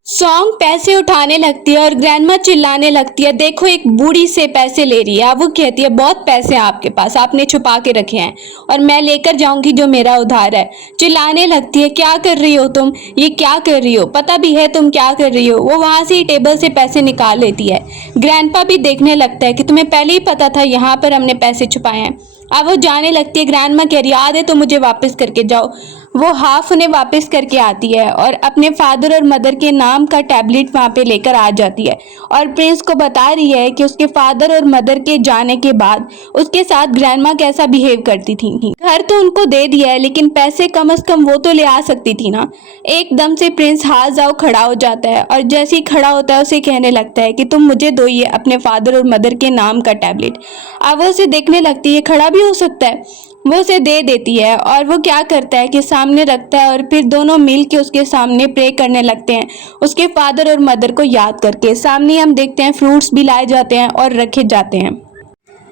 सॉन्ग पैसे उठाने लगती है और ग्रैंडमा चिल्लाने लगती है देखो एक बूढ़ी से पैसे ले रही है। अब वो कहती है बहुत पैसे हैं आपके पास, आपने छुपा के रखे हैं और मैं लेकर जाऊंगी जो मेरा उधार है। चिल्लाने लगती है क्या कर रही हो तुम, ये क्या कर रही हो, पता भी है तुम क्या कर रही हो। वो वहां से ही टेबल से पैसे निकाल लेती है। ग्रैंडपा भी देखने लगता है कि तुम्हें पहले ही पता था यहाँ पर हमने पैसे छुपाए हैं। अब वो जाने लगती है। ग्रैंडमा कह रही याद है तो मुझे वापस करके जाओ। वो हाफ उन्हें वापस करके आती है और अपने फादर और मदर के नाम का टैबलेट वहां पे लेकर आ जाती है और प्रिंस को बता रही है कि उसके फादर और मदर के जाने के बाद उसके साथ ग्रैंडमा कैसा बिहेव करती थी। घर तो उनको दे दिया है लेकिन पैसे कम से कम वो तो ले आ सकती थी ना। एकदम से प्रिंस हाजाओ खड़ा हो जाता है और जैसे ही खड़ा होता है उसे कहने लगता है कि तुम मुझे दो ये अपने फादर और मदर के नाम का टैबलेट। अब वो उसे देखने लगती है खड़ा भी हो सकता है। वो उसे दे देती है और वो क्या करता है कि सामने रखता है और फिर दोनों मिल के उसके सामने प्रे करने लगते हैं उसके फादर और मदर को याद करके। सामने हम देखते हैं फ्रूट्स भी लाए जाते हैं और रखे जाते हैं।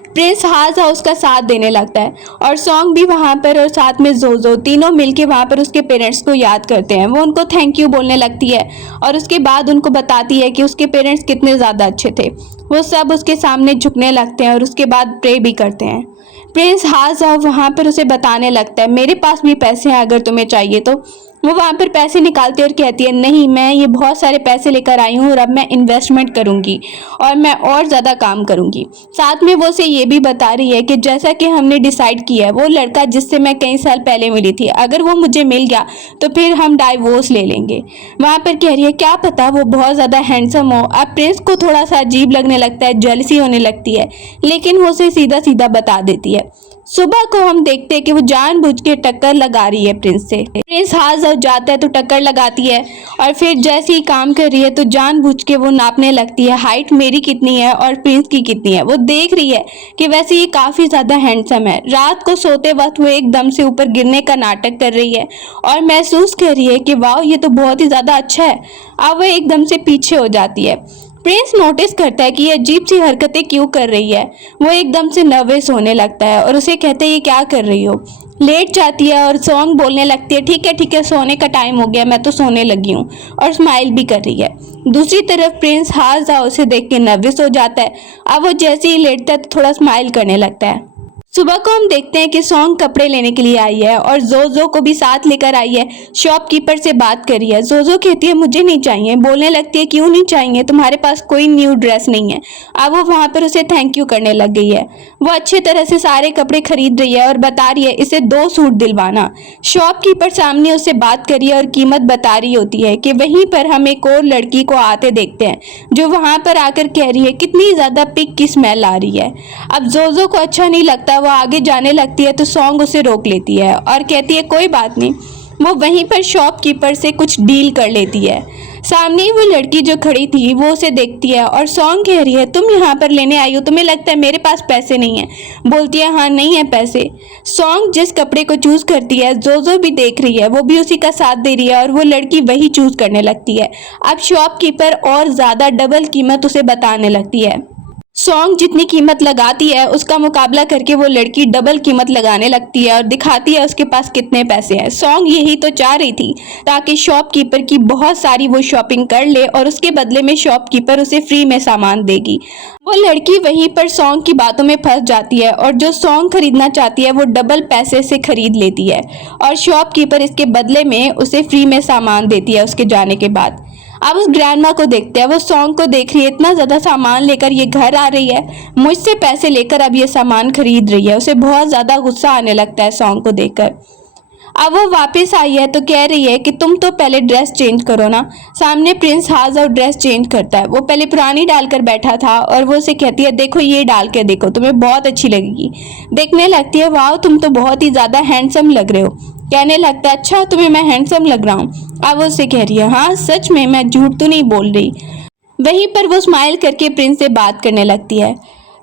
प्रिंस हाजाओ उसका साथ देने लगता है और सॉन्ग भी वहाँ पर और साथ में जो तीनों मिलके वहाँ पर उसके पेरेंट्स को याद करते हैं। वो उनको थैंक यू बोलने लगती है और उसके बाद उनको बताती है कि उसके पेरेंट्स कितने ज़्यादा अच्छे थे। वो सब उसके सामने झुकने लगते हैं और उसके बाद प्रे भी करते हैं। प्रिंस हाजाओ वहाँ पर उसे बताने लगता है मेरे पास भी पैसे हैं अगर तुम्हें चाहिए तो। वो वहाँ पर पैसे निकालती है और कहती है नहीं मैं ये बहुत सारे पैसे लेकर आई हूँ और अब मैं इन्वेस्टमेंट करूँगी और मैं और ज़्यादा काम करूँगी। साथ में वो उसे ये भी बता रही है कि जैसा कि हमने डिसाइड किया है वो लड़का जिससे मैं कई साल पहले मिली थी अगर वो मुझे मिल गया तो फिर हम डाइवोर्स ले लेंगे। वहाँ पर कह रही है क्या पता वो बहुत ज़्यादा हैंडसम हो। अब प्रिंस को थोड़ा सा अजीब लगने लगता है, जेलसी होने लगती है, लेकिन वो उसे सीधा सीधा बता देती है। सुबह को हम देखते हैं कि वो जानबूझ के टक्कर लगा रही है प्रिंस से। प्रिंस हाजाओ हाजा जाता है तो टक्कर लगाती है और फिर जैसे ही काम कर रही है तो जानबूझ के वो नापने लगती है हाइट मेरी कितनी है और प्रिंस की कितनी है। वो देख रही है कि वैसे ये काफ़ी ज़्यादा हैंडसम है। रात को सोते वक्त वो एकदम से ऊपर गिरने का नाटक कर रही है और महसूस कर रही है कि वाह ये तो बहुत ही ज़्यादा अच्छा है। अब वो एकदम से पीछे हो जाती है। प्रिंस नोटिस करता है कि ये अजीब सी हरकतें क्यों कर रही है। वो एकदम से नर्वस होने लगता है और उसे कहते हैं ये क्या कर रही हो। लेट जाती है और सॉन्ग बोलने लगती है ठीक है सोने का टाइम हो गया, मैं तो सोने लगी हूँ, और स्माइल भी कर रही है। दूसरी तरफ प्रिंस हाजा उसे देख के नर्वस हो जाता है। अब वो जैसे ही लेटता है तो थोड़ा स्माइल करने लगता है। सुबह को हम देखते हैं कि सॉन्ग कपड़े लेने के लिए आई है और जोजो को भी साथ लेकर आई है। शॉपकीपर से बात कर रही है। जोजो कहती है मुझे नहीं चाहिए। बोलने लगती है क्यों नहीं चाहिए, तुम्हारे पास कोई न्यू ड्रेस नहीं है। अब वो वहां पर उसे थैंक यू करने लग गई है। वो अच्छे तरह से सारे कपड़े खरीद रही है और बता रही है इसे 2 सूट दिलवाना। शॉपकीपर सामने उससे बात कर रही है और कीमत बता रही होती है कि वहीं पर हम एक और लड़की को आते देखते हैं जो वहां पर आकर कह रही है कितनी ज्यादा पिक की स्मेल आ रही है। अब जोजो को अच्छा नहीं लगता, वो आगे जाने लगती है तो सॉन्ग उसे रोक लेती है और कहती है कोई बात नहीं। वो वहीं पर शॉपकीपर से कुछ डील कर लेती है। सामने ही वो लड़की जो खड़ी थी वो उसे देखती है और सॉन्ग कह रही है तुम यहाँ पर लेने आई हो, तुम्हें लगता है मेरे पास पैसे नहीं है। बोलती है हाँ नहीं है पैसे। सॉन्ग जिस कपड़े को चूज करती है जोजो भी देख रही है, वो भी उसी का साथ दे रही है और वो लड़की वही चूज करने लगती है। अब शॉपकीपर और ज्यादा डबल कीमत उसे बताने लगती है। सॉन्ग जितनी कीमत लगाती है उसका मुकाबला करके वो लड़की डबल कीमत लगाने लगती है और दिखाती है उसके पास कितने पैसे हैं। सॉन्ग यही तो चाह रही थी ताकि शॉपकीपर की बहुत सारी वो शॉपिंग कर ले और उसके बदले में शॉपकीपर उसे फ्री में सामान देगी। वो लड़की वहीं पर सॉन्ग की बातों में फंस जाती है और जो सॉन्ग खरीदना चाहती है वो डबल पैसे से खरीद लेती है और शॉपकीपर इसके बदले में उसे फ्री में सामान देती है उसके जाने के बाद। अब उस ग्रैंडमा को देखते हैं, वो सॉन्ग को देख रही है इतना ज़्यादा सामान लेकर ये घर आ रही है, मुझसे पैसे लेकर अब ये सामान खरीद रही है। उसे बहुत ज़्यादा गुस्सा आने लगता है सॉन्ग को देखकर। अब वो वापस आई है तो कह रही है कि तुम तो पहले ड्रेस चेंज करो ना। सामने प्रिंस हाजा ड्रेस चेंज करता है। वो पहले पुरानी डालकर बैठा था और वो उसे कहती है देखो ये डाल के देखो, तुम्हें बहुत अच्छी लगेगी। देखने लगती है वाह तुम तो बहुत ही ज़्यादा हैंडसम लग रहे हो। कहने लगता है अच्छा तुम्हें मैं हैंडसम लग रहा हूँ। अब वो उससे कह रही है हाँ सच में, मैं झूठ तो नहीं बोल रही। वहीं पर वो स्माइल करके प्रिंस से बात करने लगती है।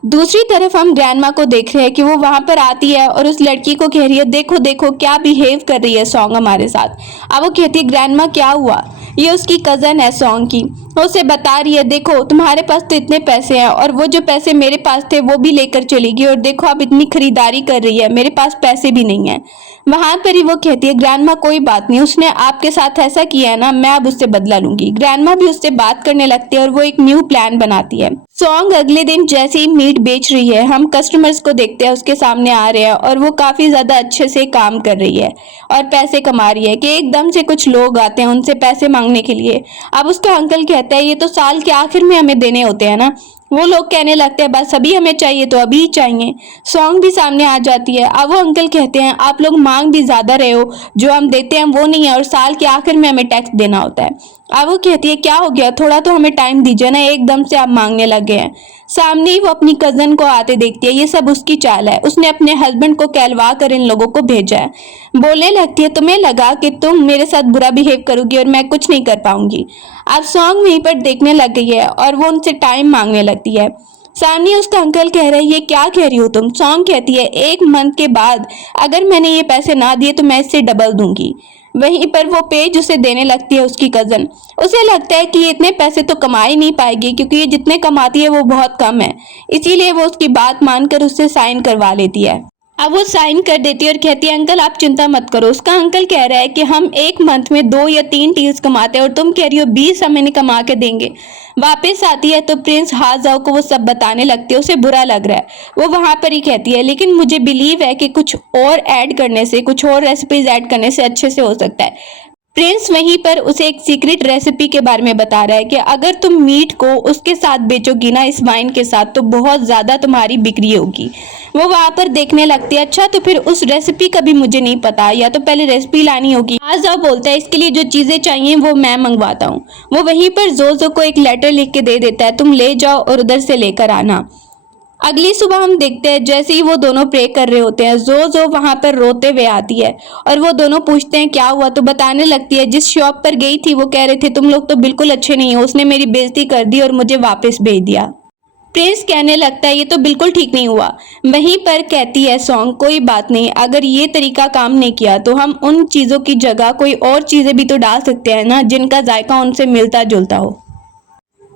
दूसरी तरफ हम ग्रैंडमा को देख रहे हैं कि वो वहां पर आती है और उस लड़की को कह रही है देखो देखो क्या बिहेव कर रही है सॉन्ग हमारे साथ। अब वो कहती है ग्रैंडमा क्या हुआ, ये उसकी कज़न है सॉन्ग की। वो उसे बता रही है देखो तुम्हारे पास तो इतने पैसे हैं और वो जो पैसे मेरे पास थे वो भी लेकर चली गई और देखो अब इतनी खरीदारी कर रही है, मेरे पास पैसे भी नहीं है। वहां पर ही वो कहती है ग्रैंडमा कोई बात नहीं, उसने आपके साथ ऐसा किया है ना, मैं अब उससे बदला लूंगी। ग्रैंडमा भी उससे बात करने लगती है और वो एक न्यू प्लान बनाती है। सॉन्ग अगले दिन जैसे ही मीट बेच रही है हम कस्टमर्स को देखते हैं उसके सामने आ रहे हैं और वो काफी ज्यादा अच्छे से काम कर रही है और पैसे कमा रही है कि एकदम से कुछ लोग आते हैं उनसे पैसे मांगने के लिए। अब उसका अंकल कहता है ये तो साल के आखिर में हमें देने होते हैं ना। वो लोग कहने लगते हैं बस अभी हमें चाहिए तो अभी ही चाहिए। सॉन्ग भी सामने आ जाती है। अब वो अंकल कहते हैं आप लोग मांग भी ज्यादा रहे हो, जो हम देते हैं वो नहीं है और साल के आखिर में हमें टैक्स देना होता है। अब वो कहती है क्या हो गया, थोड़ा तो हमें टाइम दीजिए ना, एकदम से आप मांगने लग गए हैं। सामने ही वो अपनी कजन को आते देखती है। ये सब उसकी चाल है, उसने अपने हस्बैंड को कहलवा कर इन लोगों को भेजा है। बोलने लगती है तुम्हें लगा कि तुम मेरे साथ बुरा बिहेव करोगी और मैं कुछ नहीं कर पाऊंगी। अब सॉन्ग वहीं पर देखने लग गई है और वो उनसे टाइम मांगने लगती है। सामने उसका अंकल कह रहा है ये क्या कह रही हो तुम। सॉन्ग कहती है 1 मंथ के बाद अगर मैंने ये पैसे ना दिए तो मैं इससे डबल दूंगी। वहीं पर वो पेज उसे देने लगती है उसकी कजन। उसे लगता है कि ये इतने पैसे तो कमा ही नहीं पाएगी क्योंकि ये जितने कमाती है वो बहुत कम है, इसीलिए वो उसकी बात मानकर उससे साइन करवा लेती है। अब वो साइन कर देती है और कहती है अंकल आप चिंता मत करो। उसका अंकल कह रहा है कि हम 1 मंथ में 2 या 3 टील्स कमाते हैं और तुम कह रही हो 20 हम इन्हें कमा के देंगे। वापस आती है तो प्रिंस हाजाओ को वो सब बताने लगती है। उसे बुरा लग रहा है, वो वहां पर ही कहती है लेकिन मुझे बिलीव है कि कुछ और ऐड करने से, कुछ और रेसिपीज ऐड करने से अच्छे से हो सकता है। प्रिंस वहीं पर उसे एक सीक्रेट रेसिपी के बारे में बता रहा है कि अगर तुम मीट को उसके साथ बेचोगी ना, इस वाइन के साथ, तो बहुत ज़्यादा तुम्हारी बिक्री होगी। वो वहाँ पर देखने लगती है अच्छा तो फिर उस रेसिपी का भी मुझे नहीं पता, या तो पहले रेसिपी लानी होगी। आजाओ बोलता है इसके लिए जो चीज़ें चाहिए वो मैं मंगवाता हूँ। वो वहीं पर जोजो को एक लेटर लिख के दे देता है तुम ले जाओ और उधर से लेकर आना। अगली सुबह हम देखते हैं जैसे ही वो दोनों प्रे कर रहे होते हैं, जो वहां पर रोते हुए आती है और वो दोनों पूछते हैं क्या हुआ, तो बताने लगती है जिस शॉप पर गई थी वो कह रहे थे तुम लोग तो बिल्कुल अच्छे नहीं हो, उसने मेरी बेइज्जती कर दी और मुझे वापस भेज दिया। प्रिंस कहने लगता है ये तो बिल्कुल ठीक नहीं हुआ। वहीं पर कहती है सॉन्ग कोई बात नहीं, अगर ये तरीका काम नहीं किया तो हम उन चीज़ों की जगह कोई और चीज़ें भी तो डाल सकते हैं ना जिनका जायका उनसे मिलता जुलता हो।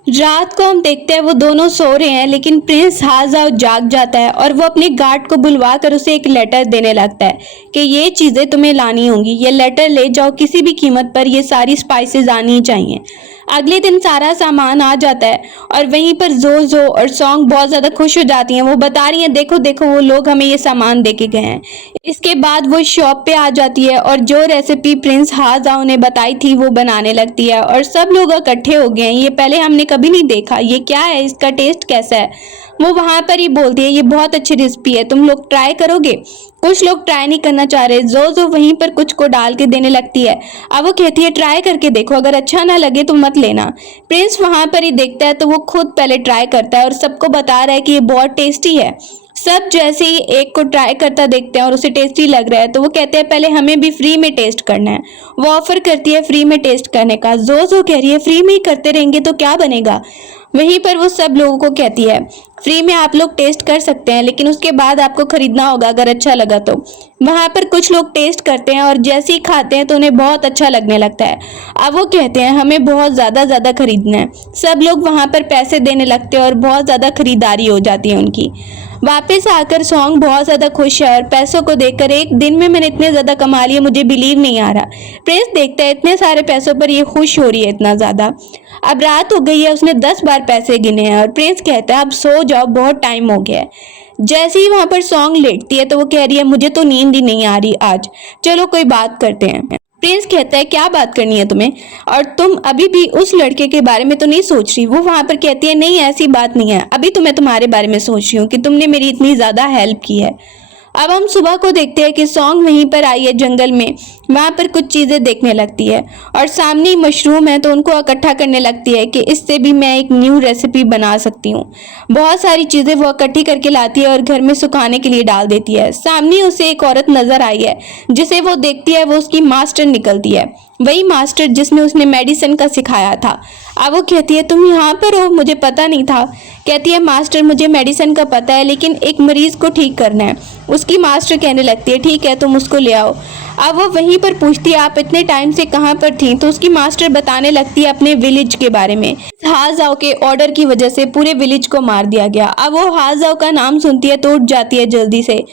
रात को हम देखते हैं वो दोनों सो रहे हैं लेकिन प्रिंस हाजाओ जाग जाता है और वो अपने गार्ड को बुलवा कर उसे एक लेटर देने लगता है कि ये चीज़ें तुम्हें लानी होंगी, ये लेटर ले जाओ, किसी भी कीमत पर ये सारी स्पाइसेस आनी चाहिए। अगले दिन सारा सामान आ जाता है और वहीं पर जो और सॉन्ग बहुत ज़्यादा खुश हो जाती हैं। वो बता रही हैं देखो देखो वो लोग हमें ये सामान दे के गए हैं। इसके बाद वो शॉप पे आ जाती है और जो रेसिपी प्रिंस हाजाओ ने बताई थी वो बनाने लगती है और सब लोग इकट्ठे हो गए हैं। ये पहले हमने कभी नहीं देखा, ये क्या है, इसका टेस्ट कैसा है। वो वहां पर ही बोलती है ये बहुत अच्छी रेसिपी है, तुम लोग ट्राई करोगे। कुछ लोग ट्राई नहीं करना चाह रहे, जो वहीं पर कुछ को डाल के देने लगती है। अब वो कहती है ट्राई करके देखो, अगर अच्छा ना लगे तो मत लेना। प्रिंस वहां पर ही देखता है तो वो खुद पहले ट्राई करता है और सबको बता रहा है कि ये बहुत टेस्टी है। सब जैसे ही एक को ट्राई करता देखते हैं और उसे टेस्टी लग रहा है तो वो कहते हैं पहले हमें भी फ्री में टेस्ट करना है। वो ऑफर करती है फ्री में टेस्ट करने का। जो कह रही है फ्री में ही करते रहेंगे तो क्या बनेगा। वहीं पर वो सब लोगों को कहती है फ्री में आप लोग टेस्ट कर सकते हैं लेकिन उसके बाद आपको खरीदना होगा अगर अच्छा लगा तो। वहां पर कुछ लोग टेस्ट करते हैं और जैसे ही खाते हैं तो उन्हें बहुत अच्छा लगने लगता है। अब वो कहते हैं हमें बहुत ज़्यादा खरीदना है। सब लोग वहां पर पैसे देने लगते हैं और बहुत ज़्यादा खरीदारी हो जाती है उनकी। वापस आकर सॉन्ग बहुत ज़्यादा खुश है और पैसों को देखकर एक दिन में मैंने इतने ज़्यादा कमा लिए, मुझे बिलीव नहीं आ रहा। प्रिंस देखता है इतने सारे पैसों पर ये खुश हो रही है इतना ज़्यादा। अब रात हो गई है, उसने 10 बार पैसे गिने हैं और प्रिंस कहता है अब सो जाओ, बहुत टाइम हो गया है। जैसे ही वहां पर सॉन्ग लेटती है तो वो कह रही है मुझे तो नींद ही नहीं आ रही आज, चलो कोई बात करते हैं। प्रिंस कहता है क्या बात करनी है तुम्हें, और तुम अभी भी उस लड़के के बारे में तो नहीं सोच रही। वो वहां पर कहती है नहीं ऐसी बात नहीं है, अभी तो मैं तुम्हारे बारे में सोच रही हूँ कि तुमने मेरी इतनी ज़्यादा हेल्प की है। अब हम सुबह को देखते हैं कि सॉन्ग वहीं पर आई है जंगल में, वहाँ पर कुछ चीज़ें देखने लगती है और सामने ही मशरूम है तो उनको इकट्ठा करने लगती है कि इससे भी मैं एक न्यू रेसिपी बना सकती हूँ। बहुत सारी चीज़ें वो इकट्ठी करके लाती है और घर में सुखाने के लिए डाल देती है। सामने उसे एक औरत नजर आई है, जिसे वो देखती है वो उसकी मास्टर निकलती है, वही मास्टर जिसने उसने मेडिसिन का सिखाया था। अब वो कहती है तुम यहाँ पर हो, मुझे पता नहीं था। कहती है मास्टर मुझे मेडिसिन का पता है लेकिन एक मरीज को ठीक करना है। उसकी मास्टर कहने लगती है ठीक है तुम उसको ले आओ। अब वो वहीं पर पूछती है आप इतने टाइम से कहाँ पर थी, तो उसकी मास्टर बताने लगती है अपने विलेज के बारे में। हाजाओ के ऑर्डर की वजह से पूरे विलेज को मार दिया गया। अब वो हाजाओ का नाम सुनती है तो उठ जाती है जल्दी से।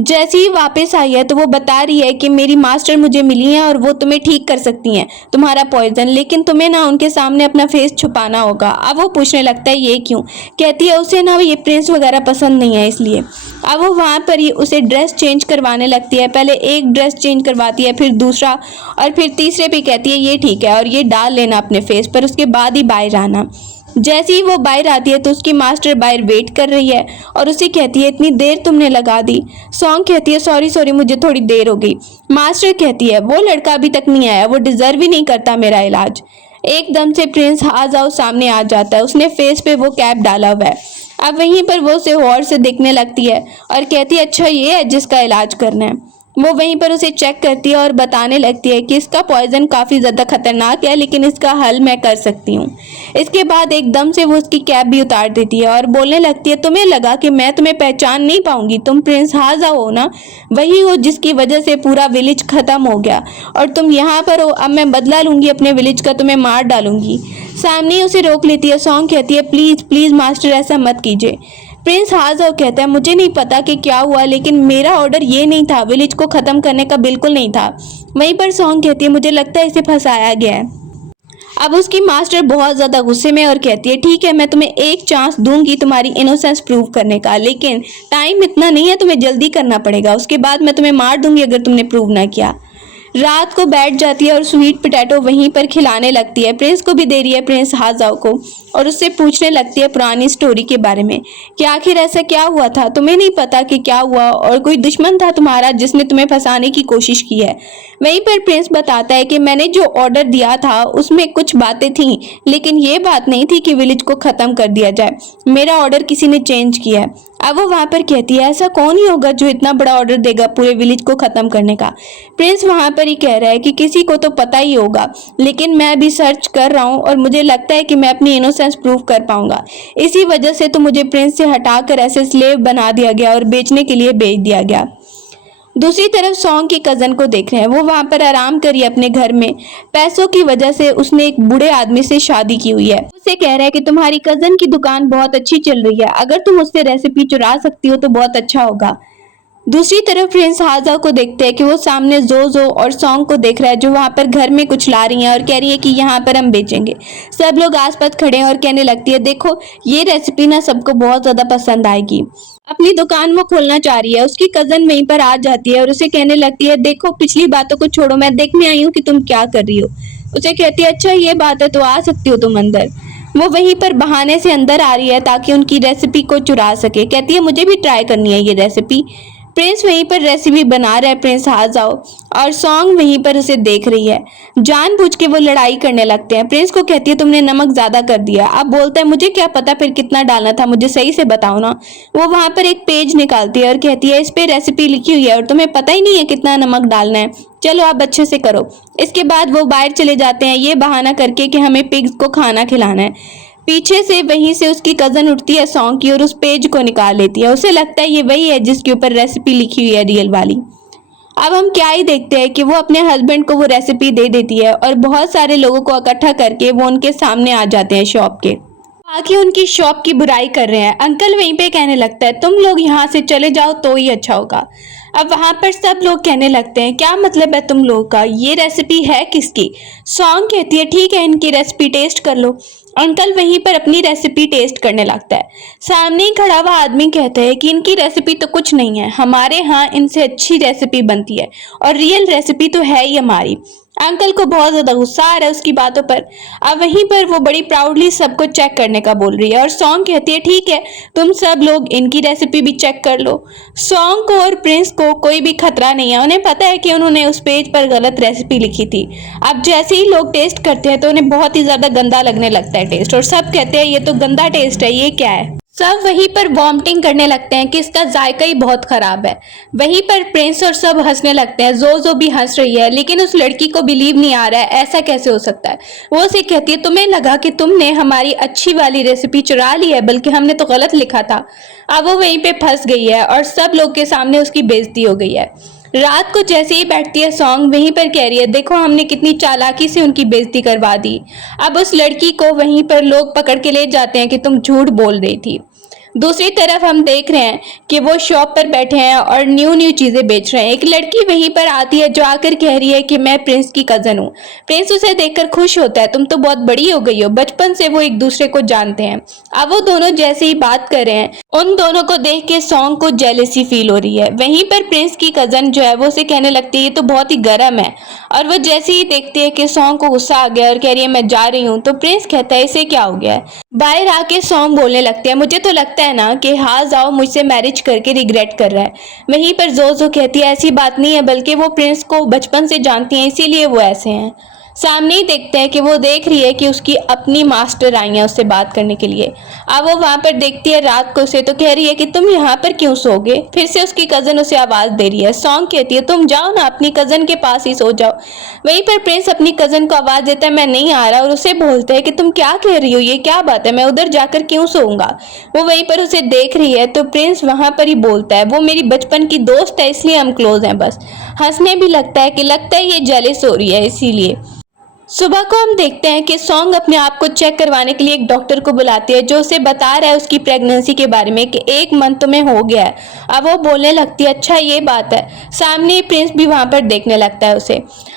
जैसे ही वापस आई है तो वो बता रही है कि मेरी मास्टर मुझे मिली हैं और वो तुम्हें ठीक कर सकती हैं तुम्हारा पॉइजन, लेकिन तुम्हें ना उनके सामने अपना फेस छुपाना होगा। अब वो पूछने लगता है ये क्यों। कहती है उसे ना ये प्रिंस वगैरह पसंद नहीं है इसलिए। अब वो वहाँ पर ही उसे ड्रेस चेंज करवाने लगती है, पहले एक ड्रेस चेंज करवाती है फिर दूसरा और फिर तीसरे पे कहती है ये ठीक है और ये डाल लेना अपने फेस पर, उसके बाद ही बाहर आना। जैसे ही वो बाहर आती है तो उसकी मास्टर बाहर वेट कर रही है और उसे कहती है इतनी देर तुमने लगा दी। सॉन्ग कहती है सॉरी मुझे थोड़ी देर हो गई। मास्टर कहती है वो लड़का अभी तक नहीं आया, वो डिजर्व ही नहीं करता मेरा इलाज। एकदम से प्रिंस हाजाओ सामने आ जाता है, उसने फेस पे वो कैप डाला हुआ है। अब वहीं पर वो उसे गौर से देखने लगती है और कहती है अच्छा ये है जिसका इलाज करना है। वो वहीं पर उसे चेक करती है और बताने लगती है कि इसका पॉइजन काफ़ी ज़्यादा खतरनाक है लेकिन इसका हल मैं कर सकती हूँ। इसके बाद एकदम से वो उसकी कैप भी उतार देती है और बोलने लगती है तुम्हें लगा कि मैं तुम्हें पहचान नहीं पाऊंगी, तुम प्रिंस हाजाओ हो ना, वही हो जिसकी वजह से पूरा विलेज ख़त्म हो गया और तुम यहाँ पर हो। अब मैं बदला लूँगी अपने विलेज का, तुम्हें मार डालूंगी। सामने उसे रोक लेती है। सॉन्ग कहती है प्लीज़ प्लीज़ मास्टर ऐसा मत कीजिए। प्रिंस हाजाओ कहता है मुझे नहीं पता कि क्या हुआ लेकिन मेरा ऑर्डर ये नहीं था, विलेज को ख़त्म करने का बिल्कुल नहीं था। वहीं पर सॉन्ग कहती है मुझे लगता है इसे फंसाया गया है। अब उसकी मास्टर बहुत ज़्यादा गुस्से में और कहती है ठीक है मैं तुम्हें एक चांस दूंगी तुम्हारी इनोसेंस प्रूव करने का, लेकिन टाइम इतना नहीं है, तुम्हें जल्दी करना पड़ेगा, उसके बाद मैं तुम्हें मार दूंगी अगर तुमने प्रूव ना किया। रात को बैठ जाती है और स्वीट पोटैटो वहीं पर खिलाने लगती है। प्रिंस को भी दे रही है, प्रिंस हाजाओ को, और उससे पूछने लगती है पुरानी स्टोरी के बारे में कि आखिर ऐसा क्या हुआ था, तुम्हें नहीं पता कि क्या हुआ और कोई दुश्मन था तुम्हारा जिसने तुम्हें फंसाने की कोशिश की है। वहीं पर प्रिंस बताता है कि मैंने जो ऑर्डर दिया था उसमें कुछ बातें थीं लेकिन ये बात नहीं थी कि विलेज को ख़त्म कर दिया जाए, मेरा ऑर्डर किसी ने चेंज किया है। अब वो वहां पर कहती है ऐसा कौन ही होगा जो इतना बड़ा ऑर्डर देगा पूरे विलेज को खत्म करने का। प्रिंस वहां पर ही कह रहा है कि किसी को तो पता ही होगा, लेकिन मैं अभी सर्च कर रहा हूँ और मुझे लगता है कि मैं अपनी इनोसेंस प्रूव कर पाऊंगा। इसी वजह से तो मुझे प्रिंस से हटाकर ऐसे स्लेव बना दिया गया और बेचने के लिए भेज दिया गया। दूसरी तरफ सॉन्ग की कजन को देख रहे हैं, वो वहां पर आराम करी अपने घर में। पैसों की वजह से उसने एक बूढ़े आदमी से शादी की हुई है। उसे कह रहा है कि तुम्हारी कजन की दुकान बहुत अच्छी चल रही है, अगर तुम उससे रेसिपी चुरा सकती हो तो बहुत अच्छा होगा। दूसरी तरफ प्रिंस हाजा को देखते हैं कि वो सामने जोजो और सॉन्ग को देख रहा है, जो वहां पर घर में कुछ ला रही हैं और कह रही है कि यहाँ पर हम बेचेंगे। सब लोग आसपास खड़े हैं और कहने लगती है देखो ये रेसिपी ना सबको बहुत ज्यादा पसंद आएगी। अपनी दुकान वो खोलना चाह रही है, उसकी कजन वहीं पर आ जाती है और उसे कहने लगती है देखो पिछली बातों को छोड़ो, मैं देखने आई हूँ कि तुम क्या कर रही हो। उसे कहती है अच्छा ये बात है तो आ सकती हो तुम अंदर। वो वहीं पर बहाने से अंदर आ रही है ताकि उनकी रेसिपी को चुरा सके। कहती है मुझे भी ट्राई करनी है ये रेसिपी। प्रिंस वहीं पर रेसिपी बना रहा है, प्रिंस हाजाओ, और सॉन्ग वहीं पर उसे देख रही है। जानबूझ के वो लड़ाई करने लगते हैं। प्रिंस को कहती है तुमने नमक ज्यादा कर दिया। अब बोलता है मुझे क्या पता फिर कितना डालना था, मुझे सही से बताओ ना। वो वहां पर एक पेज निकालती है और कहती है इस पे रेसिपी लिखी हुई है और तुम्हें पता ही नहीं है कितना नमक डालना है, चलो आप अच्छे से करो। इसके बाद वो बाहर चले जाते हैं ये बहाना करके कि हमें पिग्स को खाना खिलाना है। पीछे से वहीं से उसकी कजन उठती है सॉन्ग की और उस पेज को निकाल लेती है। उसे लगता है ये वही है जिसके ऊपर रेसिपी लिखी हुई है रियल वाली। अब हम क्या ही देखते हैं कि वो अपने हस्बैंड को वो रेसिपी दे देती है और बहुत सारे लोगों को इकट्ठा करके वो उनके सामने आ जाते हैं शॉप के। आके उनकी शॉप की बुराई कर रहे हैं। अंकल वहीं पे कहने लगता है तुम लोग यहाँ से चले जाओ तो ही अच्छा होगा। अब वहां पर सब लोग कहने लगते हैं क्या मतलब है तुम लोग का, ये रेसिपी है किसकी। सॉन्ग कहती है ठीक है इनकी रेसिपी टेस्ट कर लो। अंकल वहीं पर अपनी रेसिपी टेस्ट करने लगता है। सामने ही खड़ा हुआ आदमी कहता है कि इनकी रेसिपी तो कुछ नहीं है, हमारे यहाँ इनसे अच्छी रेसिपी बनती है और रियल रेसिपी तो है ही हमारी। अंकल को बहुत ज्यादा गुस्सा आ रहा है उसकी बातों पर। अब वहीं पर वो बड़ी प्राउडली सबको चेक करने का बोल रही है और सॉन्ग कहती है ठीक है तुम सब लोग इनकी रेसिपी भी चेक कर लो। सॉन्ग को और प्रिंस को कोई भी खतरा नहीं है, उन्हें पता है कि उन्होंने उस पेज पर गलत रेसिपी लिखी थी। अब जैसे ही लोग टेस्ट करते हैं तो उन्हें बहुत ही ज्यादा गंदा लगने लगता है टेस्ट, और सब कहते हैं ये तो गंदा टेस्ट है, ये क्या है। सब वहीं पर वॉमिटिंग करने लगते हैं कि इसका जायका ही बहुत खराब है। वहीं पर प्रिंस और सब हंसने लगते हैं, जो भी हंस रही है, लेकिन उस लड़की को बिलीव नहीं आ रहा है ऐसा कैसे हो सकता है। वो उसे कहती है तुम्हें लगा कि तुमने हमारी अच्छी वाली रेसिपी चुरा ली है, बल्कि हमने तो गलत लिखा था। अब वो वहीं पे फंस गई है और सब लोग के सामने उसकी बेइज्जती हो गई है। रात को जैसे ही बैठती है सॉन्ग वहीं पर कह रही है देखो हमने कितनी चालाकी से उनकी बेइज्जती करवा दी। अब उस लड़की को वहीं पर लोग पकड़ के ले जाते हैं कि तुम झूठ बोल रही थी। दूसरी तरफ हम देख रहे हैं कि वो शॉप पर बैठे हैं और न्यू चीजें बेच रहे हैं। एक लड़की वहीं पर आती है जो आकर कह रही है कि मैं प्रिंस की कजन हूँ। प्रिंस उसे देखकर खुश होता है, तुम तो बहुत बड़ी हो गई हो, बचपन से वो एक दूसरे को जानते हैं। अब वो दोनों जैसे ही बात कर रहे हैं उन दोनों को देख के सॉन्ग को जेलसी फील हो रही है। वहीं पर प्रिंस की कजन जो है वो उसे कहने लगती है ये तो बहुत ही गर्म है, और वो जैसे ही देखती है कि सॉन्ग को गुस्सा आ गया और कह रही है मैं जा रही हूँ, तो प्रिंस कहता है इसे क्या हो गया है। बाहर आके सॉन्ग बोलने लगते हैं मुझे तो लगता है ना कि हाँ जाओ मुझसे मैरिज करके रिग्रेट कर रहा है। वहीं पर जो कहती है ऐसी बात नहीं है, बल्कि वो प्रिंस को बचपन से जानती हैं इसीलिए वो ऐसे हैं। सामने ही देखते हैं कि वो देख रही है कि उसकी अपनी मास्टर आई है उससे बात करने के लिए। अब वो वहां पर देखती है रात को उसे, तो कह रही है कि तुम यहाँ पर क्यों सोगे। फिर से उसकी कजन उसे आवाज दे रही है। सॉन्ग कहती है तुम जाओ ना अपनी कजन के पास ही सो जाओ। वहीं पर प्रिंस अपनी कजन को आवाज देता है मैं नहीं आ रहा, और उसे बोलता है कि तुम क्या कह रही हो, ये क्या बात है, मैं उधर जाकर क्यों सोऊंगा। वो वहीं पर उसे देख रही है तो प्रिंस वहां पर ही बोलता है वो मेरी बचपन की दोस्त है इसलिए हम क्लोज हैं बस। हंसने भी लगता है कि लगता है ये जेलस हो रही है इसीलिए। सुबह को हम देखते हैं कि सॉन्ग अपने आप को चेक करवाने के लिए एक डॉक्टर को बुलाती है जो उसे बता रहा है उसकी प्रेगनेंसी के बारे में कि 1 मंथ में हो गया है। अब वो बोलने लगती है अच्छा ये बात है। सामने प्रिंस भी वहां पर देखने लगता है उसे।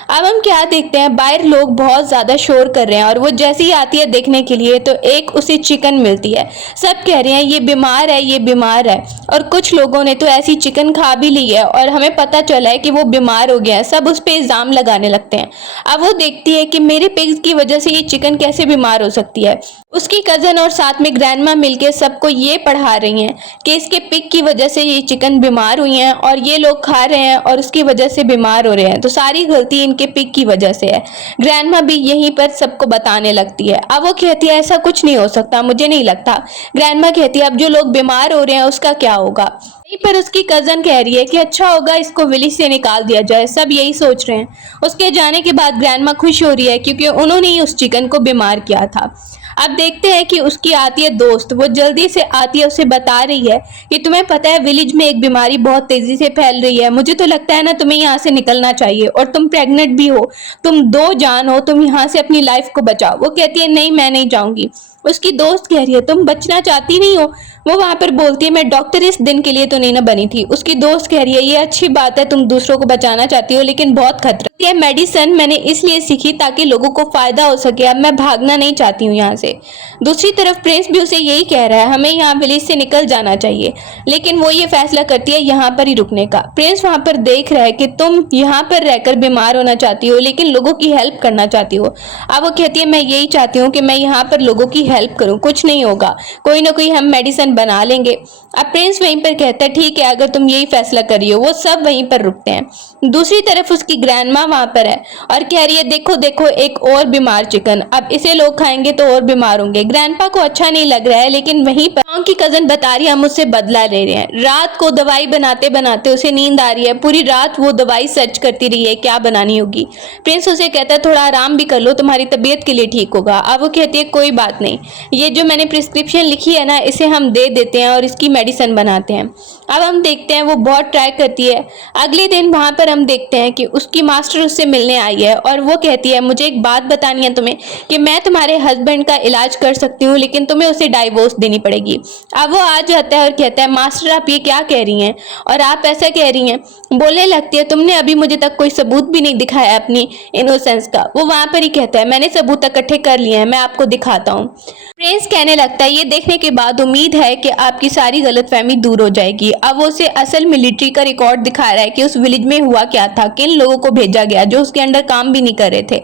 अब हम क्या देखते हैं बाहर लोग बहुत ज्यादा शोर कर रहे हैं, और वो जैसे ही आती है देखने के लिए तो एक उसे चिकन मिलती है। सब कह रहे हैं ये बीमार है ये बीमार है, और कुछ लोगों ने तो ऐसी चिकन खा भी ली है और हमें पता चला है कि वो बीमार हो गया है। सब उस पर इल्जाम लगाने लगते हैं। अब वो देखती है कि मेरे पिग्स की वजह से ये चिकन कैसे बीमार हो सकती है। उसकी कजन और साथ में ग्रैंडमा मिलके सबको ये पढ़ा रही हैं कि इसके पिग की वजह से ये चिकन बीमार हुई हैं और ये लोग खा रहे हैं और उसकी वजह से बीमार हो रहे हैं, तो सारी गलती उनके पिक की वजह से है। ग्रैंडमा भी यहीं पर सबको बताने लगती है। अब वो कहती है ऐसा कुछ नहीं हो सकता, मुझे नहीं लगता। ग्रैंडमा कहती है अब जो लोग बीमार हो रहे हैं उसका क्या होगा। वहीं पर उसकी कजन कह रही है कि अच्छा होगा इसको विलेज से निकाल दिया जाए, सब यही सोच रहे हैं। उसके जाने के बाद ग्रैंडमा खुश हो रही है क्योंकि उन्होंने ही उस चिकन को बीमार किया था। अब देखते हैं कि उसकी आती है दोस्त, वो जल्दी से आती है, उसे बता रही है कि तुम्हें पता है विलेज में एक बीमारी बहुत तेजी से फैल रही है, मुझे तो लगता है ना तुम्हें यहाँ से निकलना चाहिए, और तुम प्रेग्नेंट भी हो, तुम 2 जान हो, तुम यहाँ से अपनी लाइफ को बचाओ। वो कहती है नहीं मैं नहीं जाऊंगी। उसकी दोस्त कह रही है तुम बचना चाहती नहीं हो। वो वहां पर बोलती है मैं डॉक्टर इस दिन के लिए तो नहीं ना बनी थी। उसकी दोस्त कह रही है ये अच्छी बात है, तुम दूसरों को बचाना चाहती हो, लेकिन बहुत खतरा। ये मेडिसिन मैंने इसलिए सीखी ताकि लोगों को फायदा हो सके, अब मैं भागना नहीं चाहती हूँ यहाँ से। दूसरी तरफ प्रिंस भी उसे यही कह रहा है हमें यहाँ विलेज से निकल जाना चाहिए, लेकिन वो ये फैसला करती है यहाँ पर ही रुकने का। प्रिंस वहां पर देख रहा है कि तुम यहाँ पर रहकर बीमार होना चाहती हो लेकिन लोगों की हेल्प करना चाहती हो। अब वो कहती है मैं यही चाहती हूँ कि मैं यहाँ पर लोगों की हेल्प करूँ, कुछ नहीं होगा, कोई ना कोई हम मेडिसिन बना लेंगे। अब प्रिंस वहीं पर कहता है ठीक है अगर तुम यही फैसला कर रही हो। वो सब वहीं पर रुकते हैं। दूसरी तरफ उसकी ग्रैंडमा वहां पर है और कह रही है देखो देखो एक और बीमार चिकन, अब इसे लोग खाएंगे तो और बीमार होंगे। ग्रैंडपा को अच्छा नहीं लग रहा है, लेकिन वहीं पर सॉन्ग की कजन बता रही है हम उससे बदला ले रहे हैं। रात को दवाई बनाते बनाते उसे नींद आ रही है, पूरी रात वो दवाई सर्च करती रही है क्या बनानी होगी। प्रिंस उसे कहता है थोड़ा आराम भी कर लो, तुम्हारी तबीयत के लिए ठीक होगा। अब वो कहती है कोई बात नहीं, ये जो मैंने प्रिस्क्रिप्शन लिखी है ना इसे हम दे देते हैं और इसकी मेडिसिन बनाते हैं। अब हम देखते हैं वो बहुत ट्राई करती है। अगले दिन वहां पर हम देखते हैं कि उसकी मास्टर उससे मिलने आई है और वो कहती है मुझे एक बात बतानी है तुम्हें कि मैं तुम्हारे हस्बैंड का इलाज कर सकती हूँ लेकिन तुम्हें उसे डाइवोर्स देनी पड़ेगी। अब वो आ जाता है और कहता है मास्टर आप ये क्या कह रही हैं और आप ऐसा कह रही हैं। बोलने लगती है तुमने अभी मुझे तक कोई सबूत भी नहीं दिखाया अपनी इनोसेंस का। वो वहां पर ही कहता है मैंने सबूत इकट्ठे कर लिए हैं, मैं आपको दिखाता हूँ। प्रिंस कहने लगता है ये देखने के बाद उम्मीद है कि आपकी सारी गलतफहमी दूर हो जाएगी। अब वो उसे असल मिलिट्री का रिकॉर्ड दिखा रहा है कि उस विलेज में हुआ क्या था, किन लोगों को भेजा गया जो उसके अंडर काम भी नहीं कर रहे थे।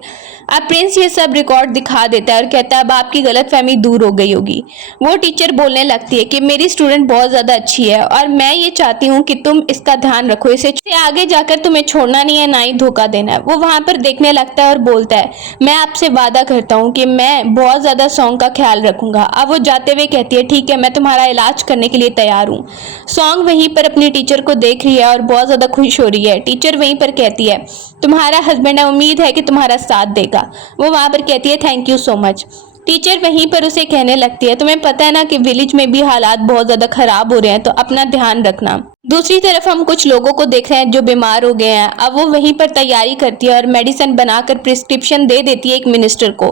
अब प्रिंस ये सब रिकॉर्ड दिखा देता है और कहता है अब आपकी गलतफहमी दूर हो गई होगी। वो टीचर बोलने लगती है कि मेरी स्टूडेंट बहुत ज्यादा अच्छी है और मैं ये चाहती हूँ कि तुम इसका ध्यान रखो, इसे आगे जाकर तुम्हें छोड़ना नहीं है ना ही धोखा देना है। वो वहां पर देखने लगता है और बोलता है मैं आपसे वादा करता हूँ कि मैं बहुत ज्यादा सॉन्ग का ख्याल रखूंगा। अब वो जाते हुए कहती है ठीक है मैं तुम्हारा इलाज करने के लिए तैयार हूँ। सॉन्ग वहीं पर अपनी टीचर को देख रही है और बहुत ज्यादा खुश हो रही है। टीचर वहीं पर कहती है तुम्हारा हस्बैंड है, उम्मीद है कि तुम्हारा साथ देगा। वो वहां पर कहती है thank you so much. Teacher वहीं पर उसे कहने लगती है तुम्हें पता है ना कि विलेज में भी हालात बहुत ज्यादा खराब हो रहे हैं, तो अपना ध्यान रखना। दूसरी तरफ हम कुछ लोगों को देख रहे हैं जो बीमार हो गए हैं। अब वो वहीं पर तैयारी करती है और मेडिसिन बनाकर प्रिस्क्रिप्शन दे देती है एक मिनिस्टर को।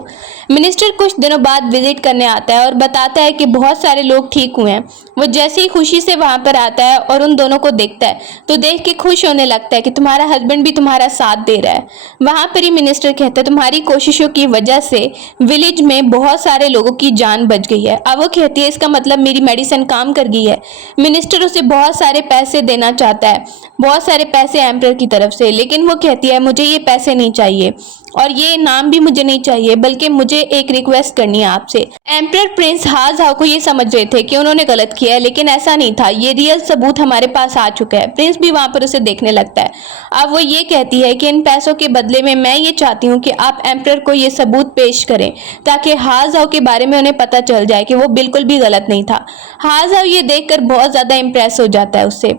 मिनिस्टर कुछ दिनों बाद विजिट करने आता है और बताता है कि बहुत सारे लोग ठीक हुए हैं। वो जैसे ही खुशी से वहां पर आता है और उन दोनों को देखता है तो देख के खुश होने लगता है कि तुम्हारा हस्बैंड भी तुम्हारा साथ दे रहा है। वहां पर ही मिनिस्टर कहता है तुम्हारी कोशिशों की वजह से विलेज में बहुत सारे लोगों की जान बच गई है। अब वो कहती है इसका मतलब मेरी मेडिसिन काम कर गई है। मिनिस्टर उसे बहुत सारे पैसे देना चाहता है, बहुत सारे पैसे एम्परर की तरफ से, लेकिन वो कहती है मुझे ये पैसे नहीं चाहिए और ये नाम भी मुझे नहीं चाहिए, बल्कि मुझे एक रिक्वेस्ट करनी है आपसे। एम्परर प्रिंस हाजाओ को ये समझ रहे थे कि उन्होंने गलत किया है, लेकिन ऐसा नहीं था, ये रियल सबूत हमारे पास आ चुका है। प्रिंस भी वहां पर उसे देखने लगता है। अब वो ये कहती है कि इन पैसों के बदले में मैं ये चाहती हूँ कि आप एम्परर को ये सबूत पेश करें ताकि हाजाओ के बारे में उन्हें पता चल जाए कि वो बिल्कुल भी गलत नहीं था। हाजाओ ये देखकर बहुत ज्यादा इंप्रेस हो जाता है उससे।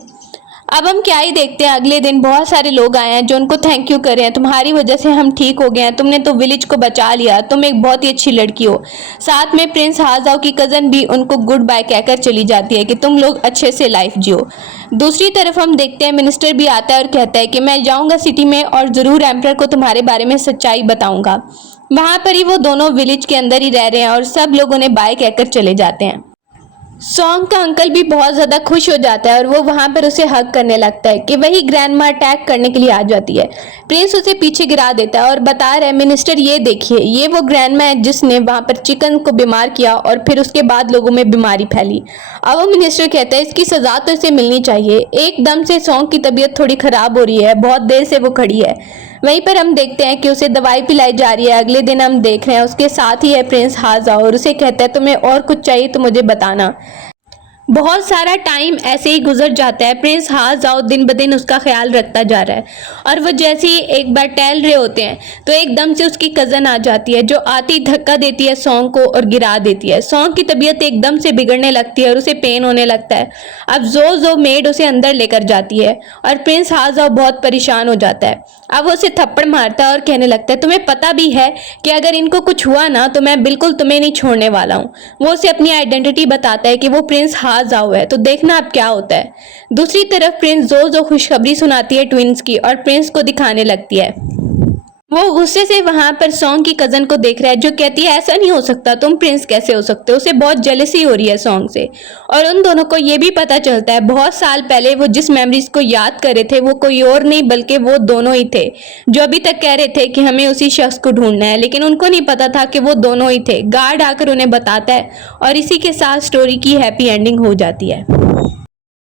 अब हम क्या ही देखते हैं, अगले दिन बहुत सारे लोग आए हैं जो उनको थैंक यू कर रहे हैं, तुम्हारी वजह से हम ठीक हो गए हैं, तुमने तो विलेज को बचा लिया, तुम एक बहुत ही अच्छी लड़की हो। साथ में प्रिंस हाजाओ की कजन भी उनको गुड बाय कहकर चली जाती है कि तुम लोग अच्छे से लाइफ जियो। दूसरी तरफ हम देखते हैं मिनिस्टर भी आता है और कहता है कि मैं जाऊंगा सिटी में और जरूर एम्परर को तुम्हारे बारे में सच्चाई बताऊंगा। वहां पर ही वो दोनों विलेज के अंदर ही रह रहे हैं और सब लोग उन्हें बाय कहकर चले जाते हैं। सॉन्ग का अंकल भी बहुत ज्यादा खुश हो जाता है और वो वहां पर उसे हग करने लगता है कि वही ग्रैंडमा अटैक करने के लिए आ जाती है। प्रिंस उसे पीछे गिरा देता है और बता रहा है मिनिस्टर ये देखिए, ये वो ग्रैंडमा है जिसने वहां पर चिकन को बीमार किया और फिर उसके बाद लोगों में बीमारी फैली। अब वो मिनिस्टर कहता है इसकी सजा तो इसे मिलनी चाहिए। एकदम से सॉन्ग की तबीयत थोड़ी खराब हो रही है, बहुत देर से वो खड़ी है। वहीं पर हम देखते हैं कि उसे दवाई पिलाई जा रही है। अगले दिन हम देख रहे हैं उसके साथ ही है प्रिंस हाजाओ और उसे कहता है तुम्हें और कुछ चाहिए तो मुझे बताना। बहुत सारा टाइम ऐसे ही गुजर जाता है। प्रिंस हाँ जाओ दिन ब दिन उसका ख्याल रखता जा रहा है और वो जैसे ही एक बार टहल रहे होते हैं तो एकदम से उसकी कज़न आ जाती है, जो आती धक्का देती है सॉन्ग को और गिरा देती है। सॉन्ग की तबीयत एकदम से बिगड़ने लगती है और उसे पेन होने लगता है। अब जो मेड उसे अंदर लेकर जाती है और प्रिंस हाँ जाओ बहुत परेशान हो जाता है। अब वो उसे थप्पड़ मारता है और कहने लगता है तुम्हें पता भी है कि अगर इनको कुछ हुआ ना तो मैं बिल्कुल तुम्हें नहीं छोड़ने वाला हूँ। वो उसे अपनी आइडेंटिटी बताता है कि वो प्रिंस हाँ जाओ है, तो देखना अब क्या होता है। दूसरी तरफ प्रिंस जो खुशखबरी सुनाती है ट्विंस की और प्रिंस को दिखाने लगती है। वो गुस्से से वहां पर सॉन्ग की कजन को देख रहा है, जो कहती है ऐसा नहीं हो सकता, तुम प्रिंस कैसे हो सकते हो। उसे बहुत जेलसी हो रही है सॉन्ग से और उन दोनों को ये भी पता चलता है बहुत साल पहले वो जिस मेमोरीज को याद कर रहे थे वो कोई और नहीं बल्कि वो दोनों ही थे, जो अभी तक कह रहे थे कि हमें उसी शख्स को ढूंढना है, लेकिन उनको नहीं पता था कि वो दोनों ही थे। गार्ड आकर उन्हें बताता है और इसी के साथ स्टोरी की हैप्पी एंडिंग हो जाती है।